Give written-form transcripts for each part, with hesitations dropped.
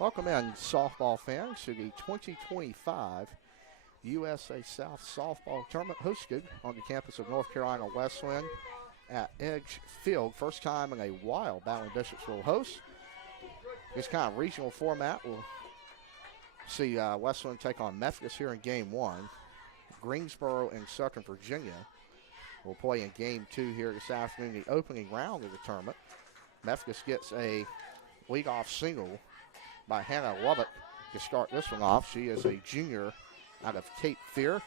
Welcome in, softball fans, to the 2025 USA South Softball Tournament hosted on the campus of North Carolina Wesleyan at Edge Field. First time in a while Bowling Bishops will host. This kind of regional format will see Wesleyan take on Methodist here in Game 1. Greensboro and Southern Virginia will play in Game 2 here this afternoon, the opening round of the tournament. Methodist gets a leadoff single by Hannah Lubbock to start this one off. She is a junior out of Cape Fear.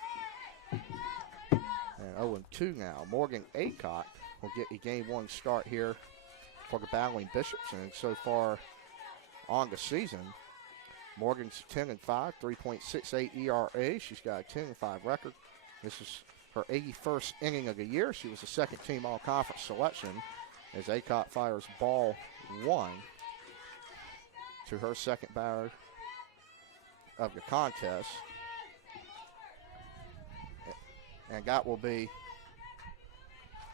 And 0-2 now. Morgan Aycott will get a Game 1 start here for the Bowling Bishops. And so far on the season, Morgan's 10-5, 3.68 ERA. She's got a 10-5 record. This is her 81st inning of the year. She was a second-team all-conference selection as Aycott fires ball 1 to her second batter of the contest. And that will be,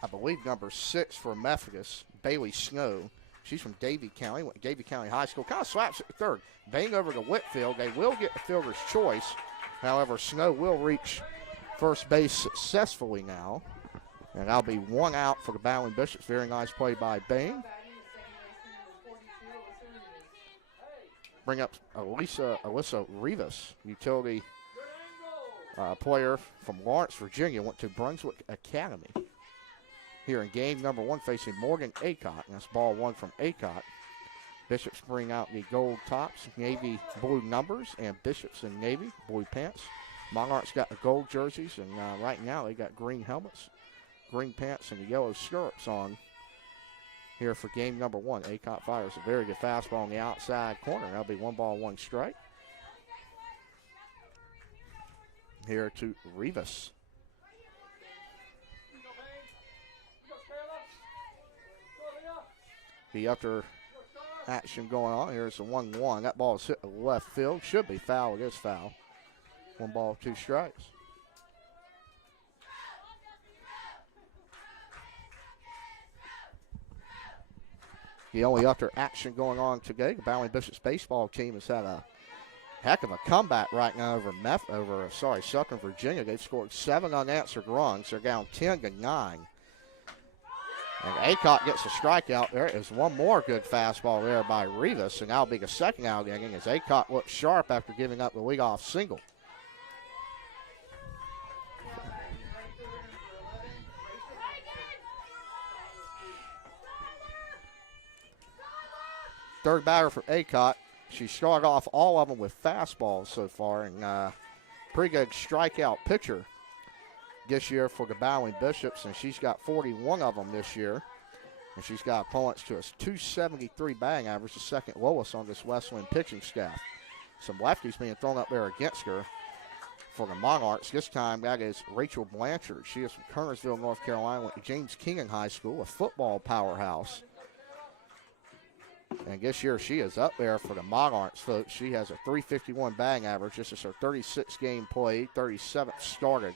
I believe, number 6 for Methodist, Bailey Snow. She's from Davie County, went to Davie County High School. Kind of slaps at third. Bang over to Whitfield. They will get the fielder's choice. However, Snow will reach first base successfully now. And that'll be 1 out for the Bowling Bishops. Very nice play by Bain. Bring up Alyssa Rivas, utility player from Lawrence, Virginia, went to Brunswick Academy. Here in game number 1 facing Morgan Aycott. And that's ball 1 from Aycott. Bishops bring out the gold tops, navy blue numbers, and Bishops in navy blue pants. Monarchs got the gold jerseys, and right now they got green helmets, green pants, and the yellow stirrups on here for game number 1. Aycott fires a very good fastball on the outside corner. That'll be 1 ball, 1 strike. Here to Rivas. The upper action going on. Here's the 1-1. That ball is hit left field. Should be foul. It is foul. 1 ball, 2 strikes. The only other action going on today, the Bowling Bishops baseball team has had a heck of a comeback right now over Southern Virginia. They've scored 7 unanswered runs. They're down 10-9. And Aycott gets a strikeout. There is 1 more good fastball there by Rivas, and that'll be the second out inning as Aycott looks sharp after giving up the leadoff single. Third batter for Aycott. She started off all of them with fastballs so far, and pretty good strikeout pitcher this year for the Bowling Bishops, and she's got 41 of them this year. And she's got opponents to a 273 batting average, the second lowest on this Wesleyan pitching staff. Some lefties being thrown up there against her for the Monarchs. This time that is Rachel Blanchard. She is from Kernersville, North Carolina, went to James Keenan High School, a football powerhouse. And this year she is up there for the Monarchs, folks. She has a 351 batting average. This is her 36th game played, 37th started.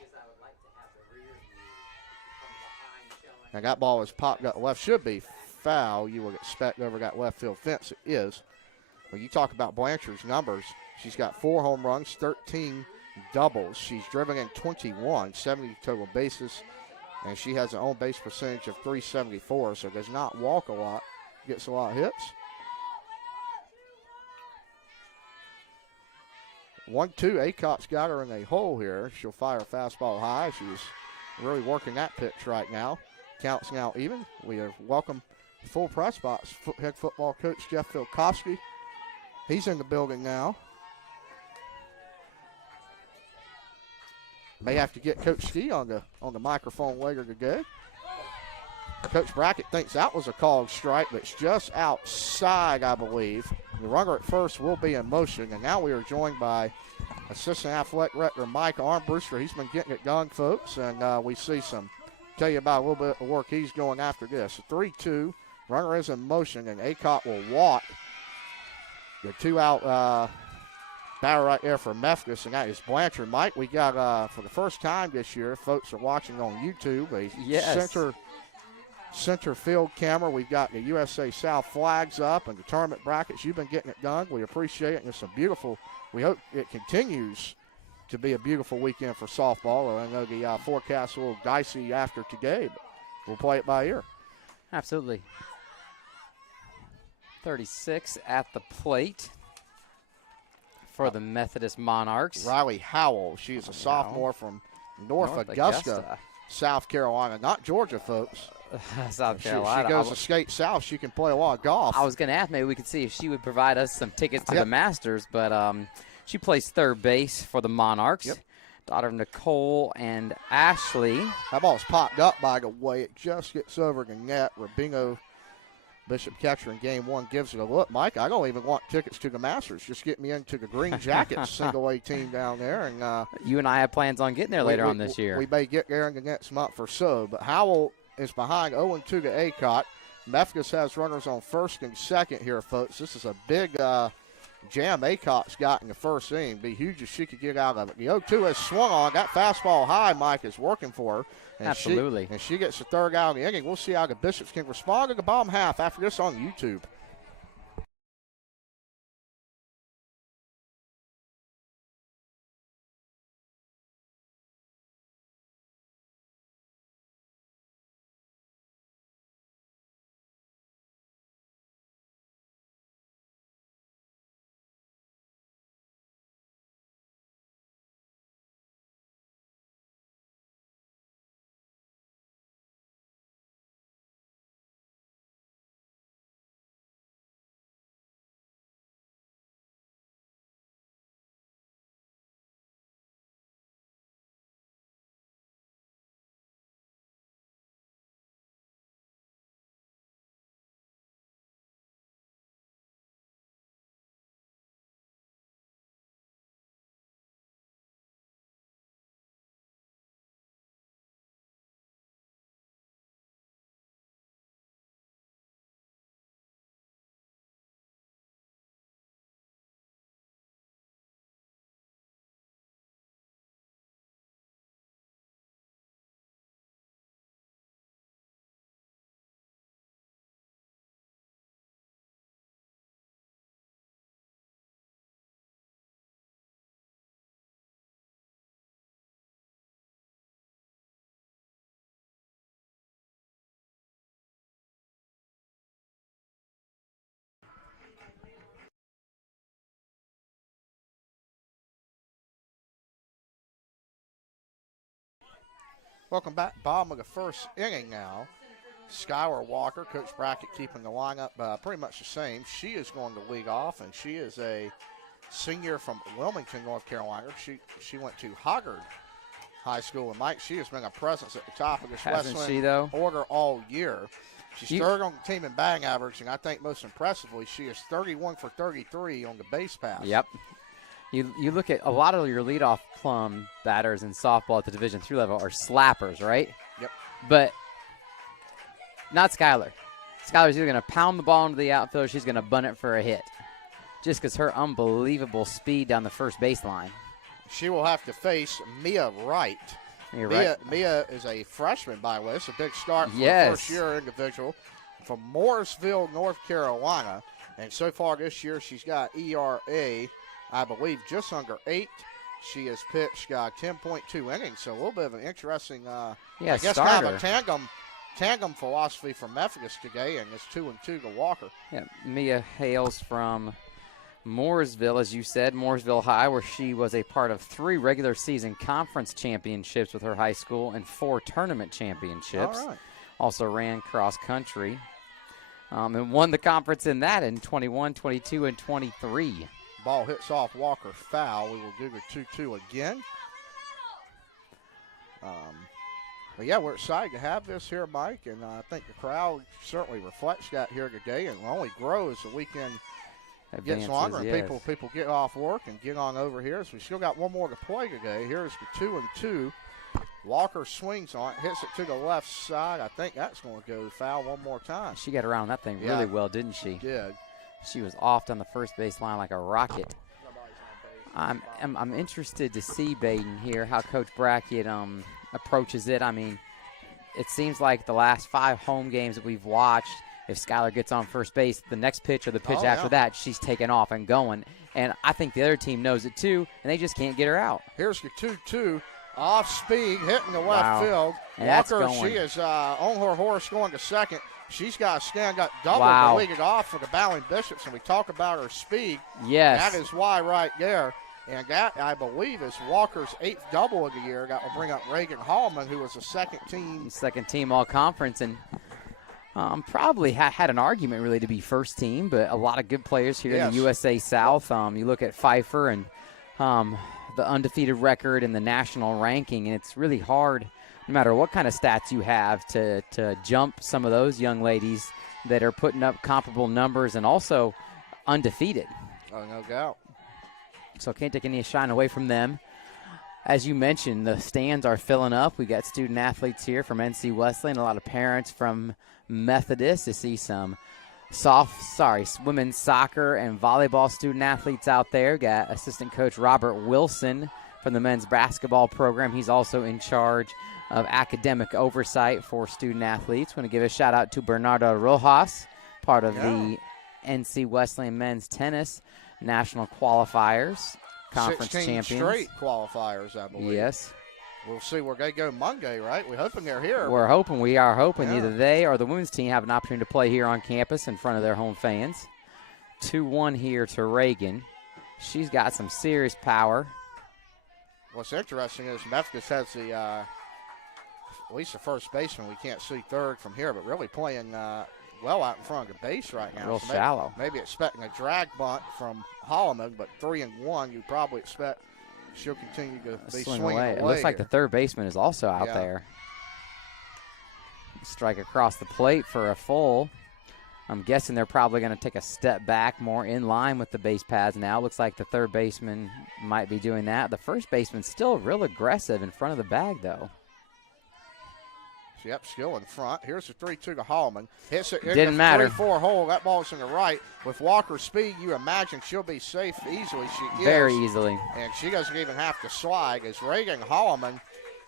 And that ball is popped up left. Should be foul, you would expect, over that left field fence. It is. When you talk about Blanchard's numbers, she's got 4 home runs, 13 doubles. She's driven in 21, 70 total bases, and she has an on-base percentage of .374, so does not walk a lot, gets a lot of hits. 1-2, Aycott's got her in a hole here. She'll fire a fastball high. She's really working that pitch right now. Counts now even. We have welcomed full press box head football coach Jeff Filkowski. He's in the building now. May have to get Coach Ski on the microphone later today. Coach Brackett thinks that was a called strike, but it's just outside, I believe. The runner at first will be in motion, and now we are joined by Assistant Athletic Director Mike Armbruster. He's been getting it done, folks, and we see tell you about a little bit of work he's going after this. 3-2, runner is in motion, and Aycott will walk. The 2-out batter right there for Methodist, and that is Blanchard. Mike, we got, for the first time this year, folks are watching on YouTube, a yes. center center field camera. We've got the USA South flags up and the tournament brackets. You've been getting it done. We appreciate it. And it's a beautiful, we hope it continues to be a beautiful weekend for softball. I know the forecast a little dicey after today, but we'll play it by ear. Absolutely. 36 at the plate for the Methodist Monarchs. Riley Howell. She's a sophomore from North Augusta, South Carolina. Not Georgia, folks. South Carolina. She goes to skate south. She can play a lot of golf. I was going to ask, maybe we could see if she would provide us some tickets to the Masters, but she plays third base for the Monarchs. Yep. Daughter of Nicole and Ashley. That ball's popped up, by the way. It just gets over the net. Rubingo, Bishop catcher in game one, gives it a look. Mike, I don't even want tickets to the Masters. Just get me into the Green Jackets single-A team down there. And you and I have plans on getting there later on this year. We may get there in the next month or so. But Howell is behind 0-2 to ACOT. Methodist has runners on first and second here, folks. This is a big jam ACOT's got in the first inning. Be huge if she could get out of it. The 0-2 has swung on. That fastball high, Mike, is working for her. And Absolutely. She gets the third out of the inning. We'll see how the Bishops can respond to the bottom half after this on YouTube. Welcome back. Bottom of the first inning now. Skylar Walker, Coach Brackett keeping the lineup pretty much the same. She is going to lead off, and she is a senior from Wilmington, North Carolina. She went to Hoggard High School. And, Mike, she has been a presence at the top of this Wesleyan order all year. She's third on the team in batting average, and I think most impressively, she is 31 for 33 on the base pass. Yep. You look at a lot of your leadoff plum batters in softball at the Division III level are slappers, right? Yep. But not Skylar. Skylar's either going to pound the ball into the outfield or she's going to bunt it for a hit, just because her unbelievable speed down the first baseline. She will have to face Mia Wright. Mia is a freshman, by the way. It's a big start for a first-year individual from Mooresville, North Carolina. And so far this year, she's got ERA, I believe, just under 8. She has pitched 10.2 innings, so a little bit of an interesting, kind of a tandem philosophy from Methodist today, and it's 2-2 to Walker. Yeah, Mia hails from Mooresville, as you said, Mooresville High, where she was a part of 3 regular season conference championships with her high school and 4 tournament championships. All right. Also ran cross country and won the conference in that in 21, 22, and 23. Ball hits off Walker foul. We will do the 2-2 again. But, yeah, we're excited to have this here, Mike, and I think the crowd certainly reflects that here today, and only grows as the weekend gets longer and people get off work and get on over here. So we still got one more to play today. Here's the 2-2. Walker swings on it, hits it to the left side. I think that's going to go foul one more time. She got around that thing really well, didn't she? She did. She was off on the first baseline like a rocket. I'm interested to see, Baden, here, how Coach Brackett approaches it. I mean, it seems like the last 5 home games that we've watched, if Skylar gets on first base, the next pitch or the pitch after that, she's taking off and going. And I think the other team knows it too, and they just can't get her out. Here's the 2-2. Off speed, hitting the left field. And Walker, she is on her horse going to second. She's got a stand, got double to lead it off for the Bowling Bishops, and we talk about her speed. Yes. That is why right there. And that, I believe, is Walker's 8th double of the year. That will bring up Reagan Hallman, who was a second team all-conference, and probably had an argument really to be first team, but a lot of good players here in the USA South. You look at Pfeiffer and the undefeated record and the national ranking, and it's really hard, no matter what kind of stats you have, to jump some of those young ladies that are putting up comparable numbers and also undefeated. Oh, no doubt. So can't take any shine away from them. As you mentioned, the stands are filling up. We got student athletes here from NC Wesleyan, a lot of parents from Methodist. To see some women's soccer and volleyball student athletes out there. Got assistant coach Robert Wilson from the men's basketball program. He's also in charge of academic oversight for student athletes. Want to give a shout out to Bernardo Rojas, part of the NC Wesleyan men's tennis national qualifiers, conference 16 champions. Straight qualifiers, I believe. Yes. We'll see where they go Monday, right? We're hoping they're here. We are hoping either they or the women's team have an opportunity to play here on campus in front of their home fans. 2-1 here to Reagan. She's got some serious power. What's interesting is Methodist has the, at least the first baseman. We can't see third from here, but really playing well out in front of the base right now. Real shallow. Maybe expecting a drag bunt from Holloman, but 3-1, you probably expect she'll continue to be swinging away. It looks like the third baseman is also out there. Strike across the plate for a full. I'm guessing they're probably going to take a step back, more in line with the base paths now. Looks like the third baseman might be doing that. The first baseman's still real aggressive in front of the bag, though. Yep, still in front. Here's the 3-2 to Hallman. Hits it in Didn't the matter. 3-4 hole. That ball's in the right. With Walker's speed, you imagine she'll be safe easily. She is. Very easily. And she doesn't even have to slide as Reagan Hallman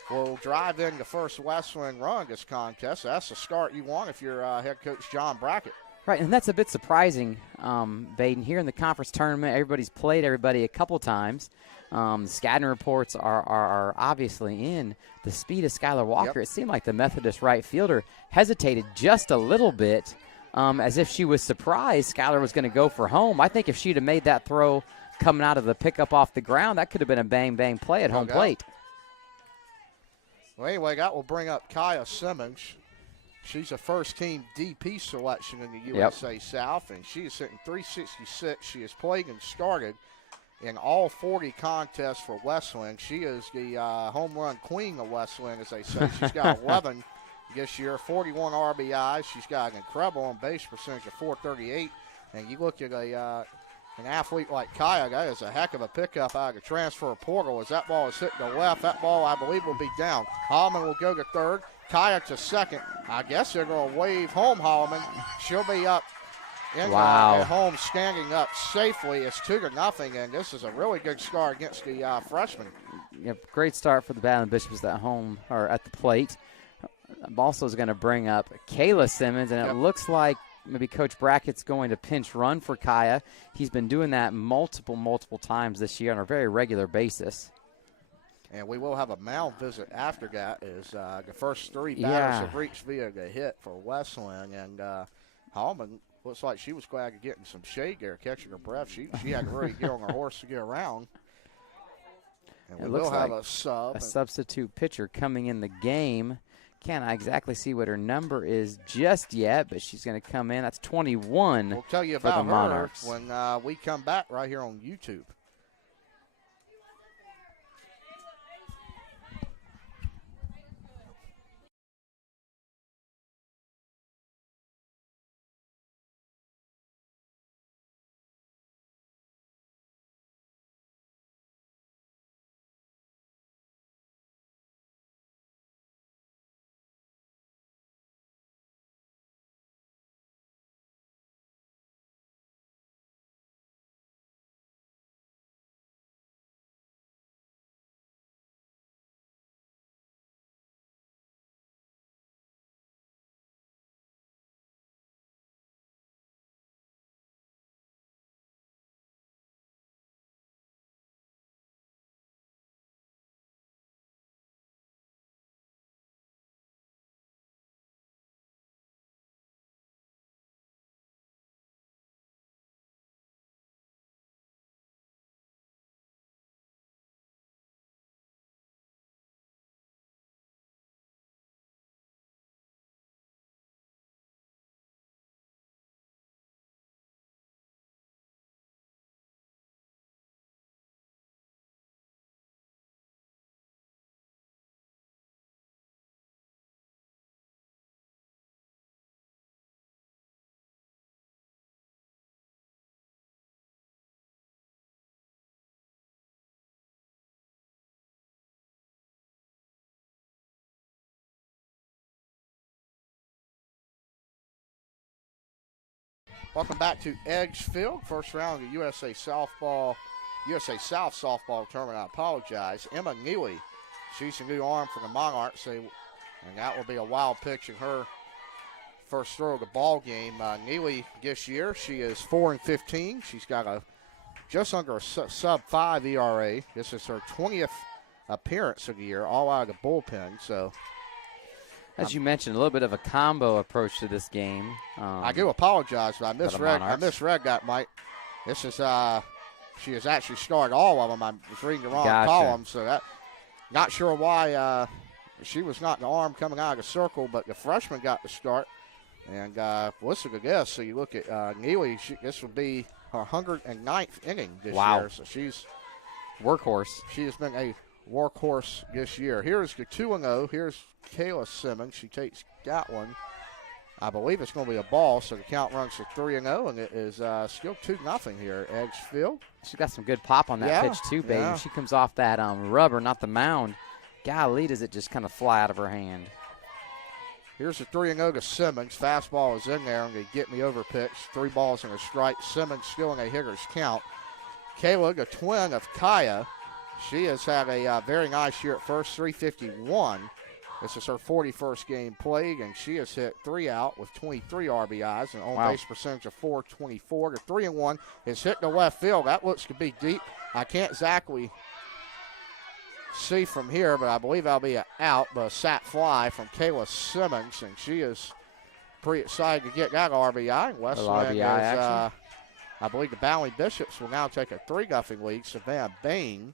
will drive in the first Wesleyan run this contest. That's the start you want if you're head coach John Brackett. Right, and that's a bit surprising, Baden. Here in the conference tournament, everybody's played everybody a couple times. The scouting reports are obviously in. The speed of Skylar Walker, It seemed like the Methodist right fielder hesitated just a little bit, as if she was surprised Skylar was going to go for home. I think if she'd have made that throw coming out of the pickup off the ground, that could have been a bang-bang play at home plate. Well, anyway, that will bring up Kaya Simmons. She's a first-team DP selection in the USA South, and she is sitting 366. She has played and started in all 40 contests for Wesleyan. She is the home run queen of Wesleyan, as they say. She's got 11 this year, 41 RBIs. She's got an incredible on-base percentage of .438. And you look at an athlete like Kaya, that is a heck of a pickup out of the transfer portal. As that ball is hitting the left, that ball, I believe, will be down. Hallman will go to third. Kaya to second. I guess they're going to wave home Hallman. She'll be up at home, standing up safely. It's 2-0, and this is a really good start against the freshman. Yep, great start for the Bowling Bishops at home or at the plate. Also is going to bring up Kayla Simmons, and it looks like maybe Coach Brackett's going to pinch run for Kaya. He's been doing that multiple times this year on a very regular basis. And we will have a mound visit after that as the first 3 batters have reached via the hit for Wesleyan. And Hallman looks like she was glad to getting some shade there, catching her breath. She had to really get on her horse to get around. And we will have a substitute pitcher coming in the game. Can't exactly see what her number is just yet, but she's going to come in. That's 21. We'll tell you about her when we come back right here on YouTube. Welcome back to Edgefield. First round of the USA South softball tournament. I apologize. Emma Neely, she's a new arm for the Monarchs, and that will be a wild pitch in her first throw of the ball game. Neely this year, she is 4-15. She's got a just under a sub-5 ERA. This is her 20th appearance of the year, all out of the bullpen. So, as you mentioned, a little bit of a combo approach to this game. I do apologize, but I misread that, Mike. This is she has actually started all of them. I was reading the wrong column, so that not sure why she was not the arm coming out of the circle, but the freshman got the start. And listen to this. So you look at Neely. This will be her 109th inning this year. So she's workhorse. She has been a workhorse this year. Here's the 2-0. Here's Kayla Simmons. She takes that one. I believe it's going to be a ball, so the count runs to 3-0, and it is still 2-0 here at Edgefield. She's got some good pop on that pitch, too, baby. Yeah. She comes off that rubber, not the mound. Golly, does it just kind of fly out of her hand. Here's the 3-0 to Simmons. Fastball is in there, and they get me over pitch. 3 balls and a strike. Simmons still in a hitter's count. Kayla, the twin of Kaya, she has had a very nice year at first, 351. This is her 41st game played, and she has hit 3 out with 23 RBIs and on base percentage of .424. The 3-1 is hit to left field. That looks to be deep. I can't exactly see from here, but I believe that'll be an out, but a sac fly from Kayla Simmons, and she is pretty excited to get that RBI. Wesleyan is, I believe the Bowie Bishops will now take a 3-0 lead. Savannah Bain,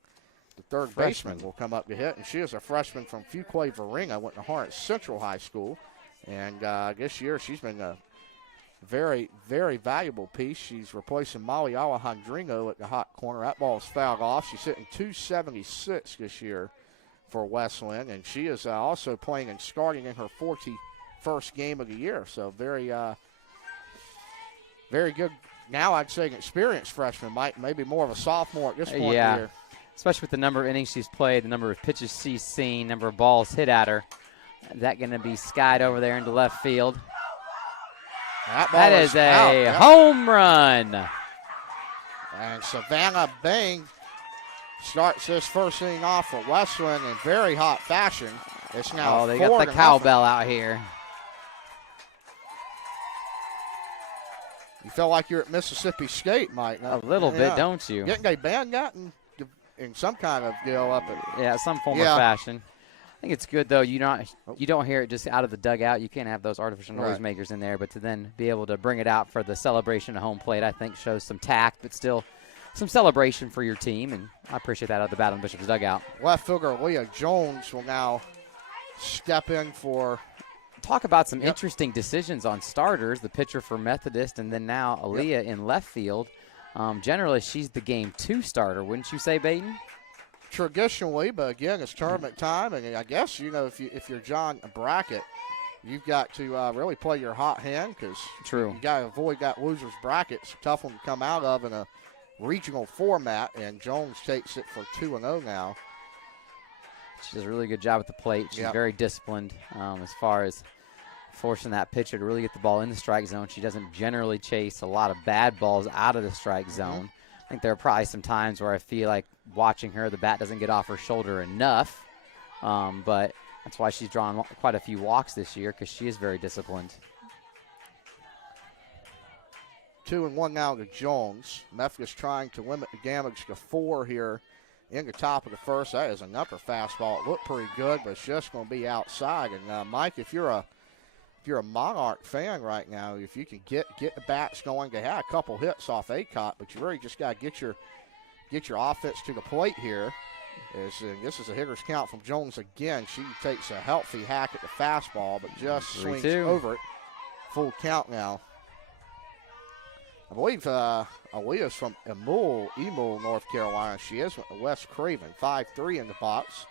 the third baseman, will come up to hit, and she is a freshman from Fuquay-Varina, went to Harris Central High School, and this year she's been a very, very valuable piece. She's replacing Molly Alejandrino at the hot corner. That ball is fouled off. She's hitting .276 this year for Wesleyan, and she is also playing and starting in her 41st game of the year. So very, very good. Now I'd say an experienced freshman, maybe more of a sophomore at this point in the year. Especially with the number of innings she's played, the number of pitches she's seen, number of balls hit at her. That going to be skied over there into left field. That is a home run. And Savannah Bain starts this first inning off for Wesleyan in very hot fashion. It's now they got the cowbell out here. You feel like you're at Mississippi State, Mike. A little bit, don't you? Didn't they ban that in some kind of deal up at some form of fashion? I think it's good, though. You don't hear it just out of the dugout. You can't have those artificial noisemakers in there, but to then be able to bring it out for the celebration of home plate, I think shows some tact, but still some celebration for your team, and I appreciate that out of the Battle of Bishop's dugout. Left fielder Leah Jones will now step in for. Talk about some interesting decisions on starters, the pitcher for Methodist, and then now Aaliyah in left field. Generally, she's the game 2 starter, wouldn't you say, Baden? Traditionally, but again, it's tournament time, and I guess if you're John Brackett, you've got to really play your hot hand because you got to avoid that loser's bracket. It's a tough one to come out of in a regional format, and Jones takes it for 2-0 now. She does a really good job at the plate. She's very disciplined as far as forcing that pitcher to really get the ball in the strike zone. She doesn't generally chase a lot of bad balls out of the strike zone. I think there are probably some times where I feel like watching her, the bat doesn't get off her shoulder enough, but that's why she's drawn quite a few walks this year because she is very disciplined. 2-1 now to Jones. Methodist trying to limit the damage to 4 here in the top of the first. That is an upper fastball. It looked pretty good, but it's just going to be outside. And Mike, if you're a Monarch fan right now, if you can get the bats going, they had a couple hits off ACOT, but you really just got to get your offense to the plate here. This is a hitter's count from Jones again. She takes a healthy hack at the fastball, but just swings over it. Full count now. I believe Aaliyah's from Emul, North Carolina. She is with West Craven, 5'3" in the box.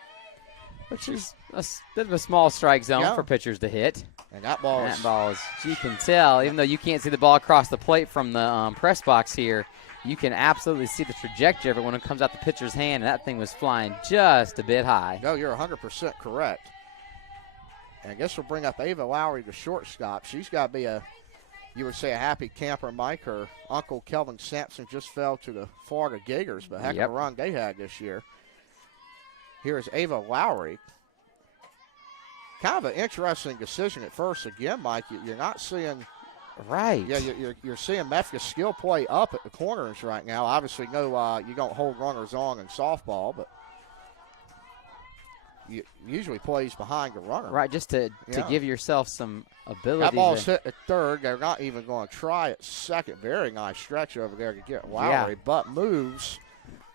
Which is a bit of a small strike zone for pitchers to hit. And that ball is, you can tell, even though you can't see the ball across the plate from the press box here, you can absolutely see the trajectory of it when it comes out the pitcher's hand, and that thing was flying just a bit high. No, you're 100% correct. And I guess we'll bring up Ava Lowry, the shortstop. She's got to be a you would say a happy camper, Mike. Her uncle, Kelvin Sampson, just fell to the Florida Gators, but heck of a run they had this year. Here is Ava Lowry. Kind of an interesting decision at first. Again, Mike, you're not seeing – right. Yeah, you're seeing Methodist skill play up at the corners right now. Obviously, no, you don't hold runners on in softball, but you usually plays behind the runner. Right, just to give yourself some ability. That ball's hit at third. They're not even going to try at second. Very nice stretch over there to get Lowry, but moves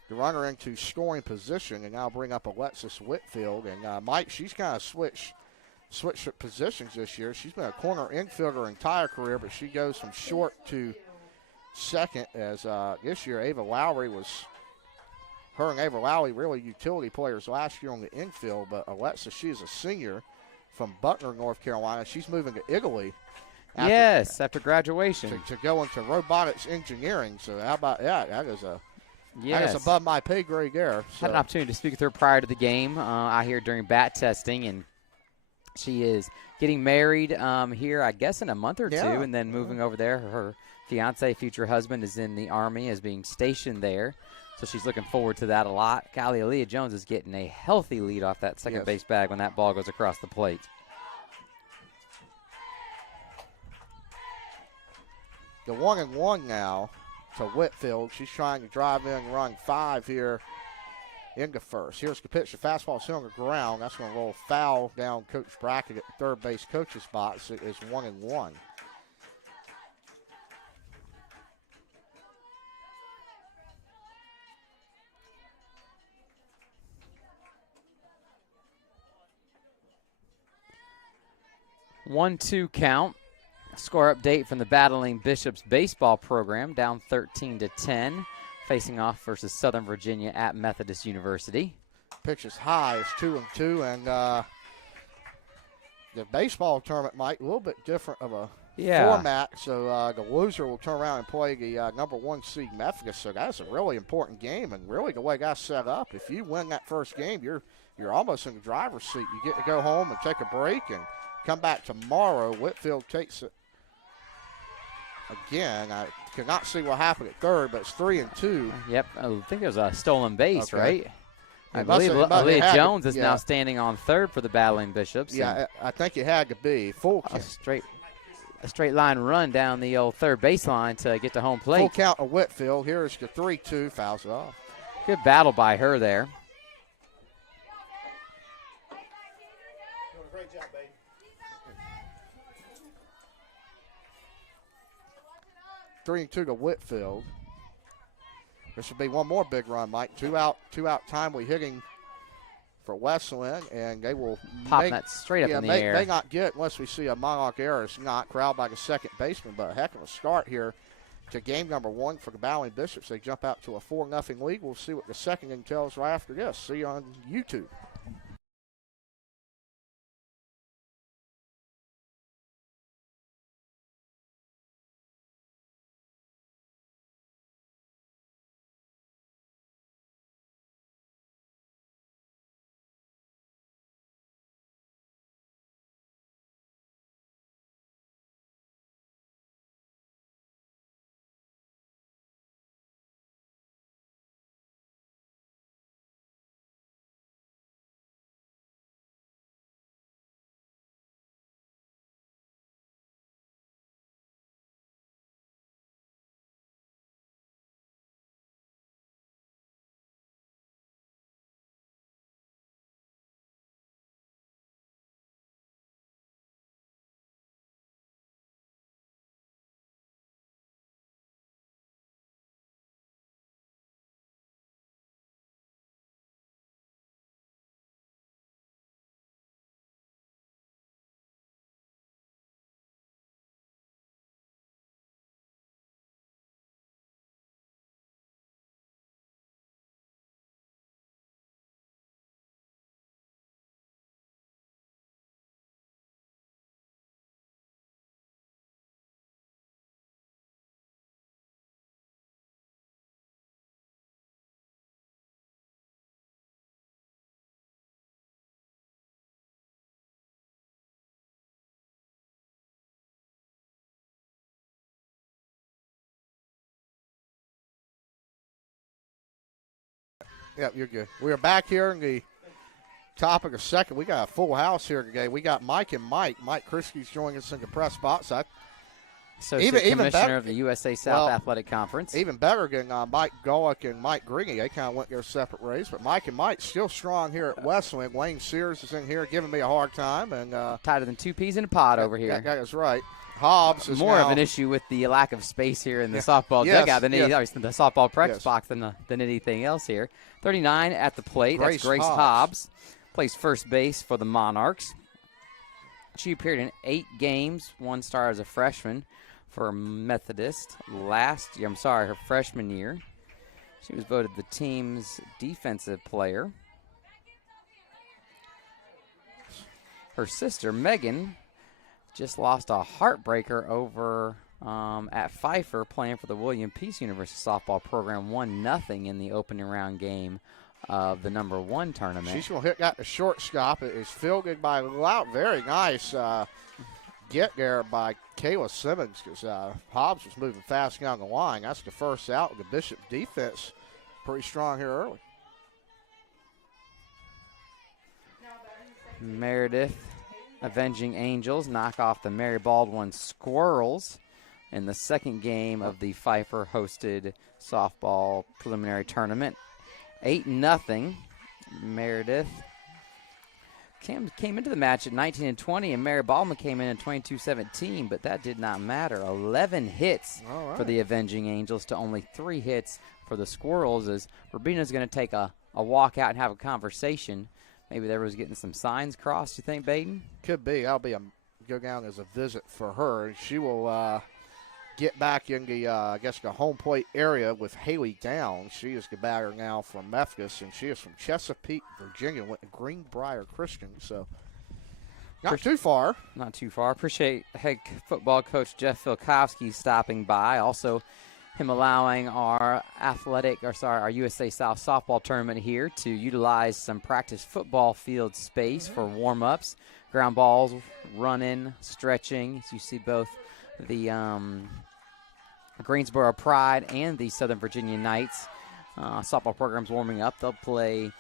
the runner into scoring position and now bring up Alexis Whitfield. And Mike, she's kind of switched positions this year. She's been a corner infielder her entire career, but she goes from short to second as this year Ava Lowry her and Ava Lowry really utility players last year on the infield, but Alexis, she's a senior from Butner, North Carolina. She's moving to Italy. After graduation. To go into robotics engineering. So how about that? That is above my pay grade there. So. Had an opportunity to speak with her prior to the game out here during bat testing, and she is getting married here, I guess, in a month or two, and then moving over there. Her fiance, future husband, is in the Army, is being stationed there. So she's looking forward to that a lot. Golly, Aaliyah Jones is getting a healthy lead off that second base bag when that ball goes across the plate. The 1-1 now to Whitfield. She's trying to drive in run 5 here into first. Here's the pitch. The fastball is on the ground. That's going to roll foul down Coach Brackett at the third base coach's box. It is 1-1. One-two count. Score update from the Battling Bishops baseball program, down 13-10, facing off versus Southern Virginia at Methodist University. Pitch is high. It's 2-2, and the baseball tournament might a little bit different of a format. So the loser will turn around and play the number 1 seed Methodist. So that's a really important game, and really the way it got set up. If you win that first game, you're almost in the driver's seat. You get to go home and take a break and come back tomorrow. Whitfield takes it again. I cannot see what happened at third, but it's 3-2. Yep, I think it was a stolen base, right? I believe Aaliyah Jones is now standing on third for the Battling Bishops. Yeah, I think it had to be full count. A straight line run down the old third baseline to get to home plate. Full count of Whitfield. Here's the 3-2, fouls it off. Good battle by her there. Doing a great job, baby. Three and 2 to Whitfield. There should be one more big run, Mike. Two out timely hitting for Wesleyan, and they will pop that straight up in the air. They not get unless we see a Monarch Harris not corralled by the second baseman, but a heck of a start here to game number 1 for the Battling Bishops. They jump out to a 4-0 lead. We'll see what the second inning tells right after this. See you on YouTube. Yep, you're good. We are back here in the topic of second. We got a full house here today. We got Mike and Mike. Mike Krischke's joining us in the press box. Associate Commissioner of the USA South Athletic Conference. Even better than Mike Golick and Mike Green. They kind of went their separate ways. But Mike and Mike still strong here at Wesleyan. Wayne Sears is in here giving me a hard time. And tighter than two peas in a pod over here. That is right. Hobbs is more now, of an issue with the lack of space here in the softball dugout than the softball practice box than anything else here. 39 at the plate. That's Grace Hobbs. Plays first base for the Monarchs. She appeared in 8 games, 1 star as a freshman for Methodist her freshman year. She was voted the team's defensive player. Her sister, Megan, just lost a heartbreaker over at Pfeiffer playing for the William Peace University softball program, 1-0 in the opening round game of the number 1 tournament. She's going to hit that to shortstop. It is fielded by Lout. Very nice get there by Kayla Simmons because Hobbs was moving fast down the line. That's the first out. The Bishop defense pretty strong here early. Meredith Avenging Angels knock off the Mary Baldwin Squirrels in the second game of the Pfeiffer-hosted softball preliminary tournament. 8-0. Meredith came into the match at 19-20, and Mary Baldwin came in at 22-17, but that did not matter. 11 hits for the Avenging Angels to only 3 hits for the Squirrels, as Rubina's going to take a walk out and have a conversation. Maybe there was getting some signs crossed, you think, Baden? Could be. That'll be go down as a visit for her. She will get back in the, the home plate area with Haley Downs. She is the batter now from Memphis, and she is from Chesapeake, Virginia, went to Greenbrier Christian, so not too far. Not too far. Appreciate head football coach Jeff Filkowski stopping by. Also, him allowing our USA South softball tournament here to utilize some practice football field space for warm-ups, ground balls, running, stretching. As you see both the Greensboro Pride and the Southern Virginia Knights softball programs warming up. They'll play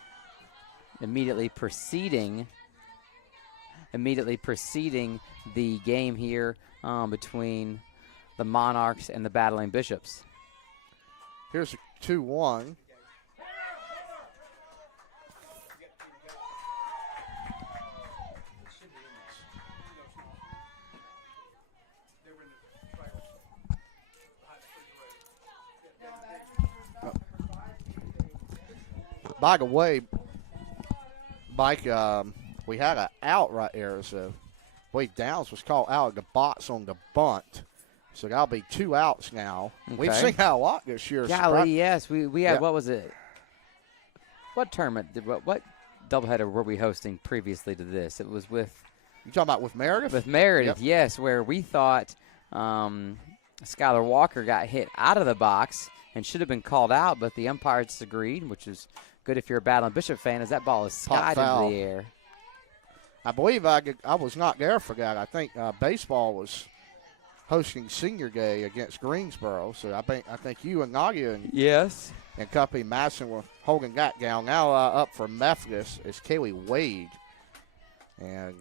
immediately preceding the game here between the Monarchs and the Battling Bishops. Here's a 2-1. By the way, Mike, we had an out right there. So, Downs was called out. The bots on the bunt. So that'll be 2 outs now. Okay. We've seen that a lot this year. Golly, yes. We had, what was it? What tournament? What doubleheader were we hosting previously to this? It was with. You talking about with Meredith? With Meredith, yes, where we thought Skylar Walker got hit out of the box and should have been called out, but the umpire disagreed, which is good if you're a Battling Bishop fan, as that ball is skied into the air. I believe I was not there for that. I think baseball was hosting senior day against Greensboro, so I think you and Nadia and company Madison were holding that down. Now up for Methodist is Kaylee Wade, and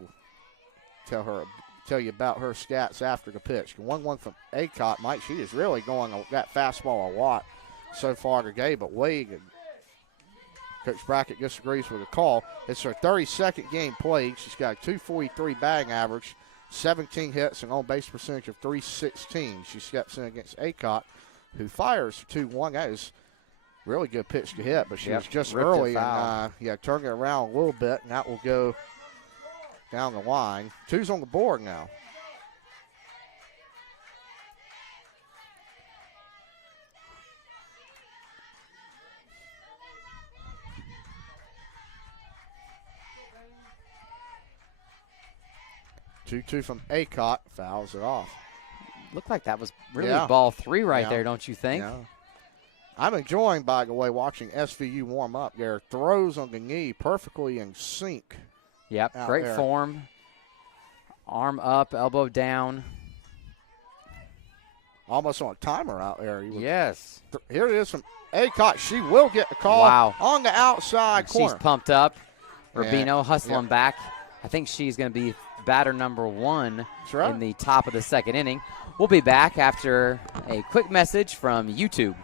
tell you about her stats after the pitch. 1-1 from Acott. Mike, she is really going that fastball a lot so far today, but Wade and Coach Brackett disagrees with the call. It's her 32nd game played. She's got a .243 batting average, 17 hits, and on-base percentage of .316. She steps in against Acott, who fires 2-1. That is really good pitch to hit, but she was just early and turned it around a little bit, and that will go down the line. 2's on the board now. Two from Acott, fouls it off. Looked like that was really ball 3 there, don't you think? Yeah. I'm enjoying, by the way, watching SVU warm up. Their throws on the knee perfectly in sync. Yep, great form. Arm up, elbow down. almost on a timer out there. Yes. Here it is from Aycock. She will get the call on the outside corner. She's pumped up. Rubino hustling back. I think she's going to be batter number 1 in the top of the second inning. We'll be back after a quick message from YouTube.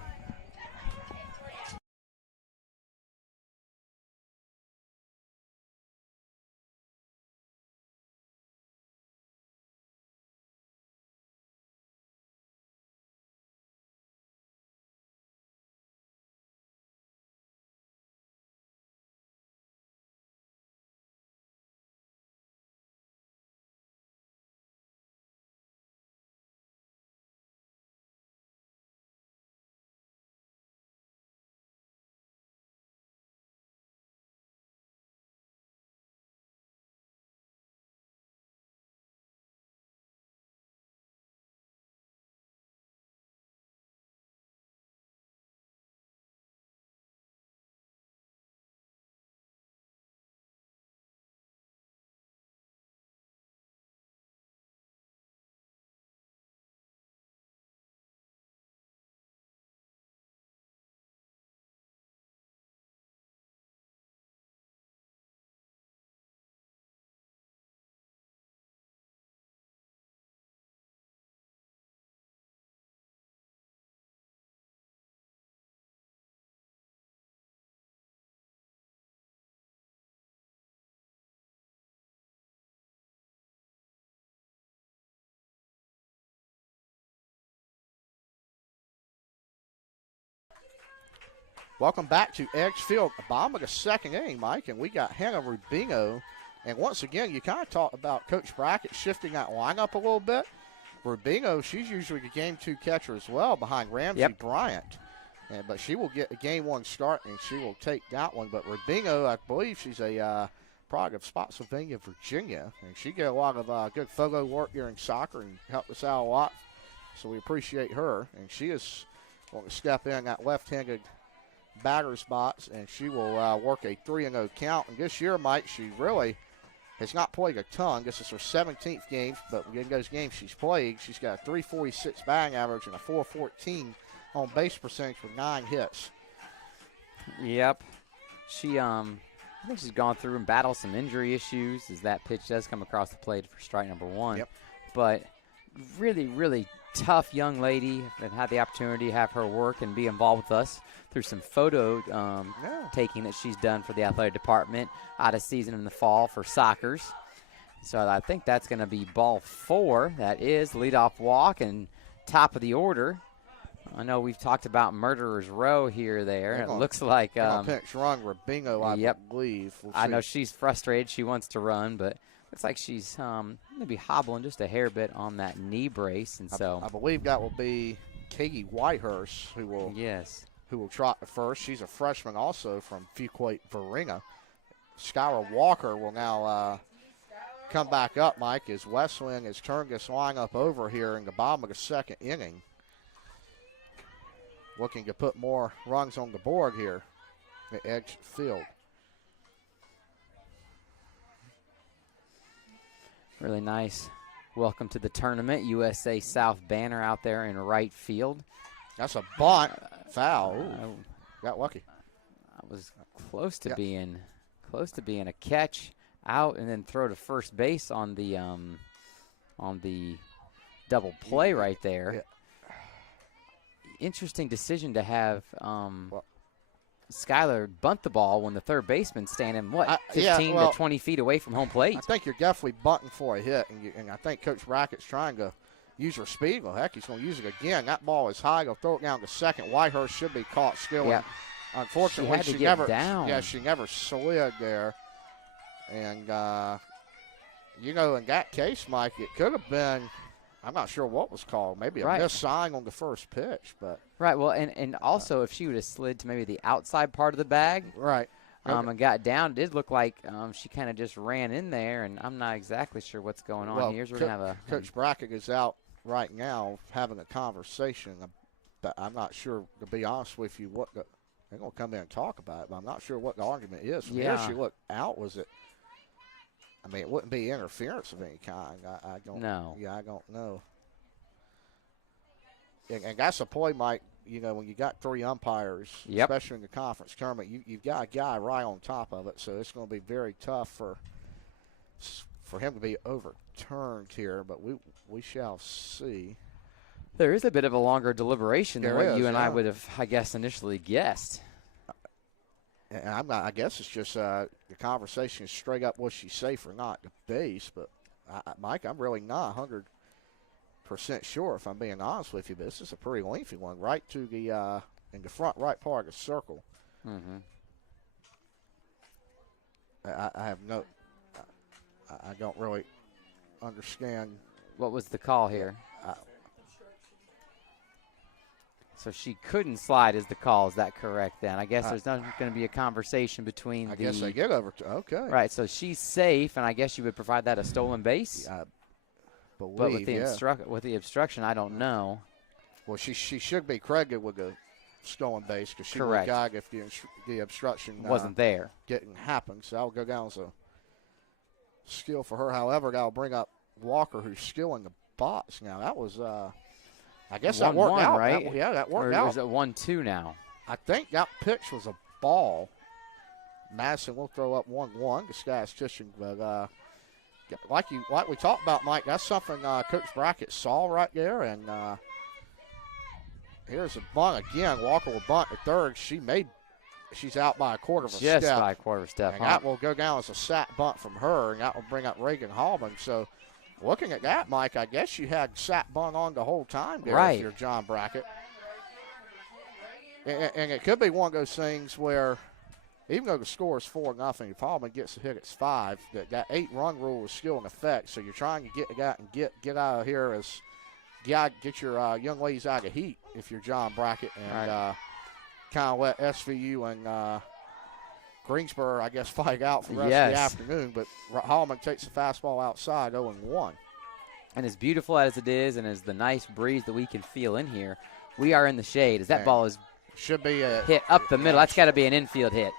Welcome back to Edgefield. Bottom of the second inning, Mike, and we got Hannah Rubino. And once again, you kind of talked about Coach Brackett shifting that lineup a little bit. Rubino, she's usually the game 2 catcher as well behind Ramsey Bryant. But she will get a game 1 start, and she will take that one. But Rubino, I believe she's a product of Spotsylvania, Virginia. And she did a lot of good photo work during soccer and helped us out a lot. So we appreciate her. And she is going to step in that left-handed batter's box, and she will work a 3-0 count. And this year, Mike, she really has not played a ton. This is her 17th game, but in those games she's played, she's got a 346 batting average and a 414 on base percentage with 9 hits. Yep. She, I think she's gone through and battled some injury issues as that pitch does come across the plate for strike number 1. Yep. But really, really tough young lady. I've had the opportunity to have her work and be involved with us through some photo taking that she's done for the athletic department out of season in the fall for Sockers. So I think that's going to be ball 4. That is leadoff walk and top of the order. I know we've talked about Murderer's Row here there. It looks like pinch run Rubino, I believe. I know she's frustrated. She wants to run, but looks like she's maybe hobbling just a hair bit on that knee brace, and so I believe that will be Katie Whitehurst who will trot the first. She's a freshman also from Fuquay, Varinga. Skylar Walker will now come back up, Mike, as Wesleyan has turned this lineup over here in the bottom of the second inning. Looking to put more runs on the board here at Edgefield. Really nice. Welcome to the tournament. USA South banner out there in right field. That's a bunt. Foul. Ooh, got lucky. I was close to being a catch out and then throw to first base on the double play right there. Yeah. Interesting decision to have Skylar bunt the ball when the third baseman's standing, 15 to 20 feet away from home plate. I think you're definitely bunting for a hit, and I think Coach Brackett's trying to use her speed. Well, heck, he's going to use it again. That ball is high. He'll throw it down to second. Whitehurst should be caught still. Yeah. Unfortunately, she never down. Yeah, she never slid there. And, in that case, Mike, it could have been – I'm not sure what was called. Maybe a missed sign on the first pitch. But right, well, and also if she would have slid to maybe the outside part of the bag and got down, it did look like she kind of just ran in there, and I'm not exactly sure what's going on here. So we're going to have Coach Brackett is out right now having a conversation. But I'm not sure, to be honest with you, they're going to come in and talk about it, but I'm not sure what the argument is. From here she looked out. Was it? I mean, it wouldn't be interference of any kind. I don't know. Yeah, I don't know. and that's a play, Mike. You know, when you got 3 umpires, especially in the conference tournament, you've got a guy right on top of it, so it's going to be very tough for him to be overturned here. But we shall see. There is a bit of a longer deliberation than what you and I yeah. would have, I guess, initially guessed. And I'm not. I guess it's just the conversation is straight up was she safe or not, the base. But Mike, I'm really not 100% sure if I'm being honest with you. But this is a pretty lengthy one, right to the in the front right part of the circle. Mm-hmm. I have no. I don't really understand. What was the call here? So she couldn't slide is the call. Is that correct then? I guess there's not going to be a conversation between I guess they get over to, okay. Right, so she's safe, and I guess you would provide that a stolen base? Believe, but with the obstruction, I don't know. Well, she should be credited with a stolen base because she Correct. would gag if the obstruction wasn't there. Didn't happen. So that'll go down as a skill for her. However, that'll bring up Walker, who's still in the box now. That was I guess that worked out, right? That worked out. Or is it 1-2 now? I think that pitch was a ball. Madison will throw up 1-1. The sky's fishing, but like we talked about, Mike, that's something Coach Brackett saw right there. And here's a bunt again. Walker will bunt at third. She's out by a quarter of a step. Just by a quarter of a step. And that will go down as a sack bunt from her, and that will bring up Reagan Hallman. So, looking at that, Mike, I guess you had sack bunt on the whole time there if you're John Brackett. And it could be one of those things where, even though the score is 4-0, if Hallman gets a hit, it's 5. That 8-run rule is still in effect. So you're trying to get the guy and get out of here as get your young ladies out of heat if you're John Brackett, and kind of let SVU and Greensboro, I guess, fight out for the rest of the afternoon. But Hallman takes the fastball outside, 0-1. And as beautiful as it is, and as the nice breeze that we can feel in here, we are in the shade. As that ball is should be a hit up the middle. That's got to be an infield hit,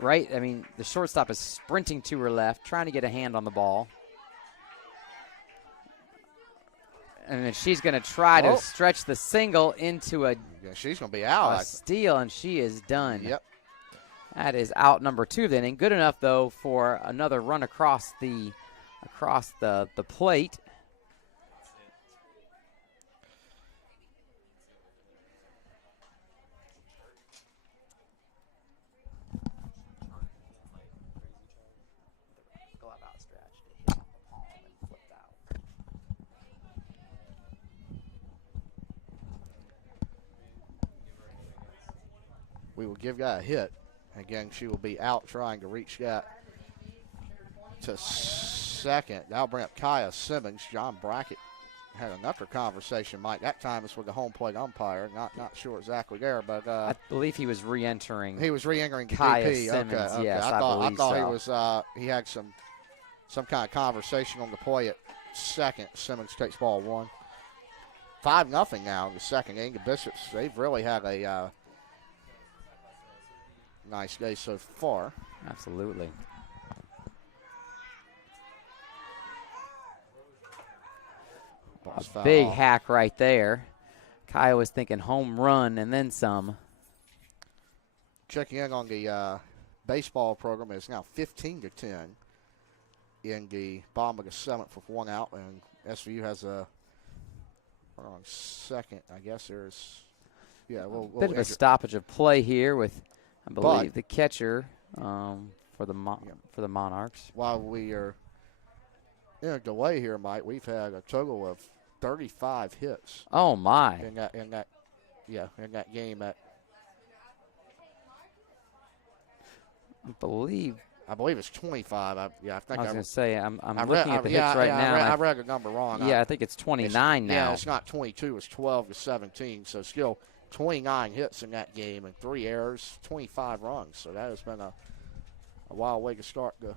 right? I mean, the shortstop is sprinting to her left, trying to get a hand on the ball. And then she's going to try to stretch the single into a she's going to be out. A steal, and she is done. Yep. That is out number 2 of the inning. Good enough, though, for another run across the plate. We will give that a hit. Again, she will be out trying to reach that to second. That'll bring up Kaya Simmons. John Brackett had another conversation, Mike. That time it's with the home plate umpire. Not sure exactly there, but I believe he was re-entering. He was re-entering Kaya DP. Simmons. Okay. Yes, I thought so. he was. He had some kind of conversation on the play at second. Simmons takes ball 1. 5-0 now in the second inning. The Bishops, they've really had a nice day so far. Absolutely. A big hack right there. Kaya was thinking home run and then some. Checking in on the baseball program, it's now 15-10 in the bottom of the 7th with 1 out, and SVU has a on second. I guess there's a bit of a stoppage of play here with, I believe, the catcher for the Monarchs. While we are in a delay here, Mike, we've had a total of 35 hits. Oh my! In that game. I believe it's 25. I think I was going to say I'm looking at the hits right now. I read the number wrong. Yeah, I think it's 29 now. Yeah, it's not 22. It's 12-17. So still 29 hits in that game and 3 errors, 25 runs. So that has been a wild way to start the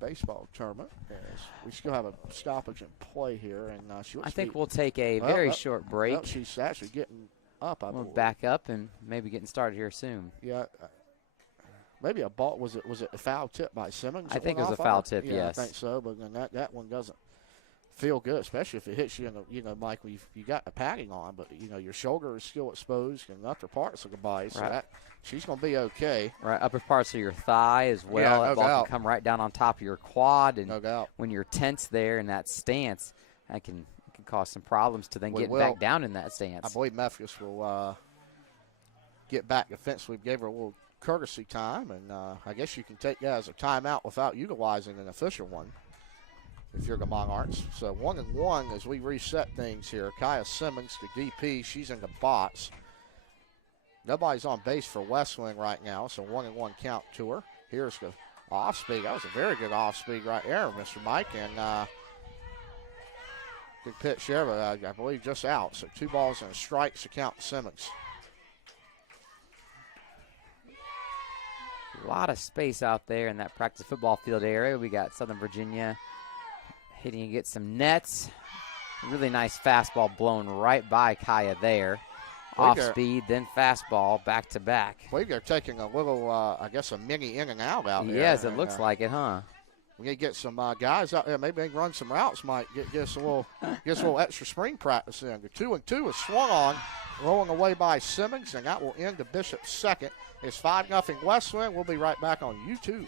baseball tournament. Yes. We still have a stoppage in play here, and I think we'll take a very short break. Well, she's actually getting up. We'll back up and maybe getting started here soon. Yeah. Maybe a ball. Was it a foul tip by Simmons? I think it was a foul tip, yeah, yes. I think so, but then that one doesn't feel good, especially if it hits you in the, Mike, you got the padding on, but, your shoulder is still exposed and other parts of the body, so Right. she's going to be okay. Right, upper parts of your thigh as well. Yeah, That ball can come right down on top of your quad, and no doubt. when you're tense there in that stance, that can cause some problems to then get back down in that stance. I believe Methodist will get back defensively. We gave her a little courtesy time, and I guess you can take that as a timeout without utilizing an official one if you're the Monarchs. So 1-1 as we reset things here. Kaya Simmons, the DP, she's in the box. Nobody's on base for Wesleyan right now, so 1-1 count to her. Here's the off speed. That was a very good off speed right there, Mr. Mike, and good pitch there, but I believe just out. So 2 balls and a strike to count Simmons. A lot of space out there in that practice football field area. We got Southern Virginia hitting to get some nets. Really nice fastball blown right by Kaya there. Off speed, then fastball, back to back. I believe they're taking a little, I guess, a mini in and out there. Yes, it looks like it, huh? We need to get some guys out there. Maybe they can run some routes, Mike. Get us a little extra spring practice in. The 2-2 is swung on, rolling away by Simmons, and that will end the Bishop's second. It's 5-0 Wesleyan. We'll be right back on YouTube.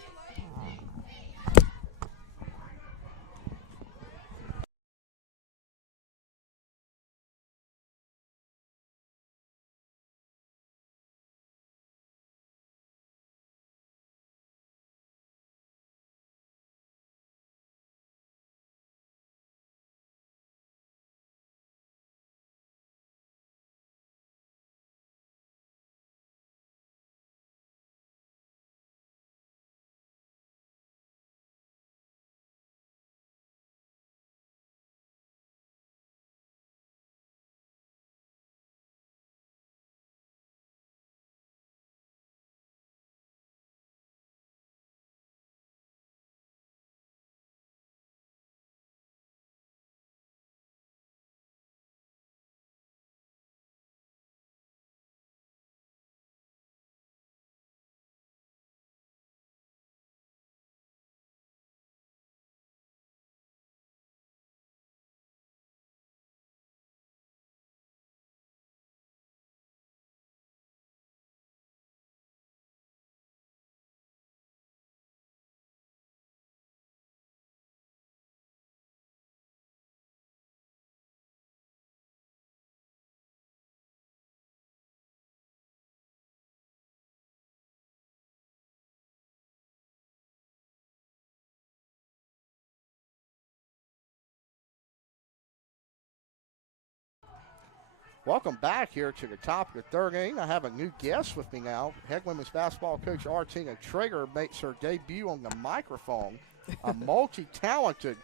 Welcome back here to the top of the third inning. I have a new guest with me now. Head women's basketball coach Artina Traeger makes her debut on the microphone. A multi-talented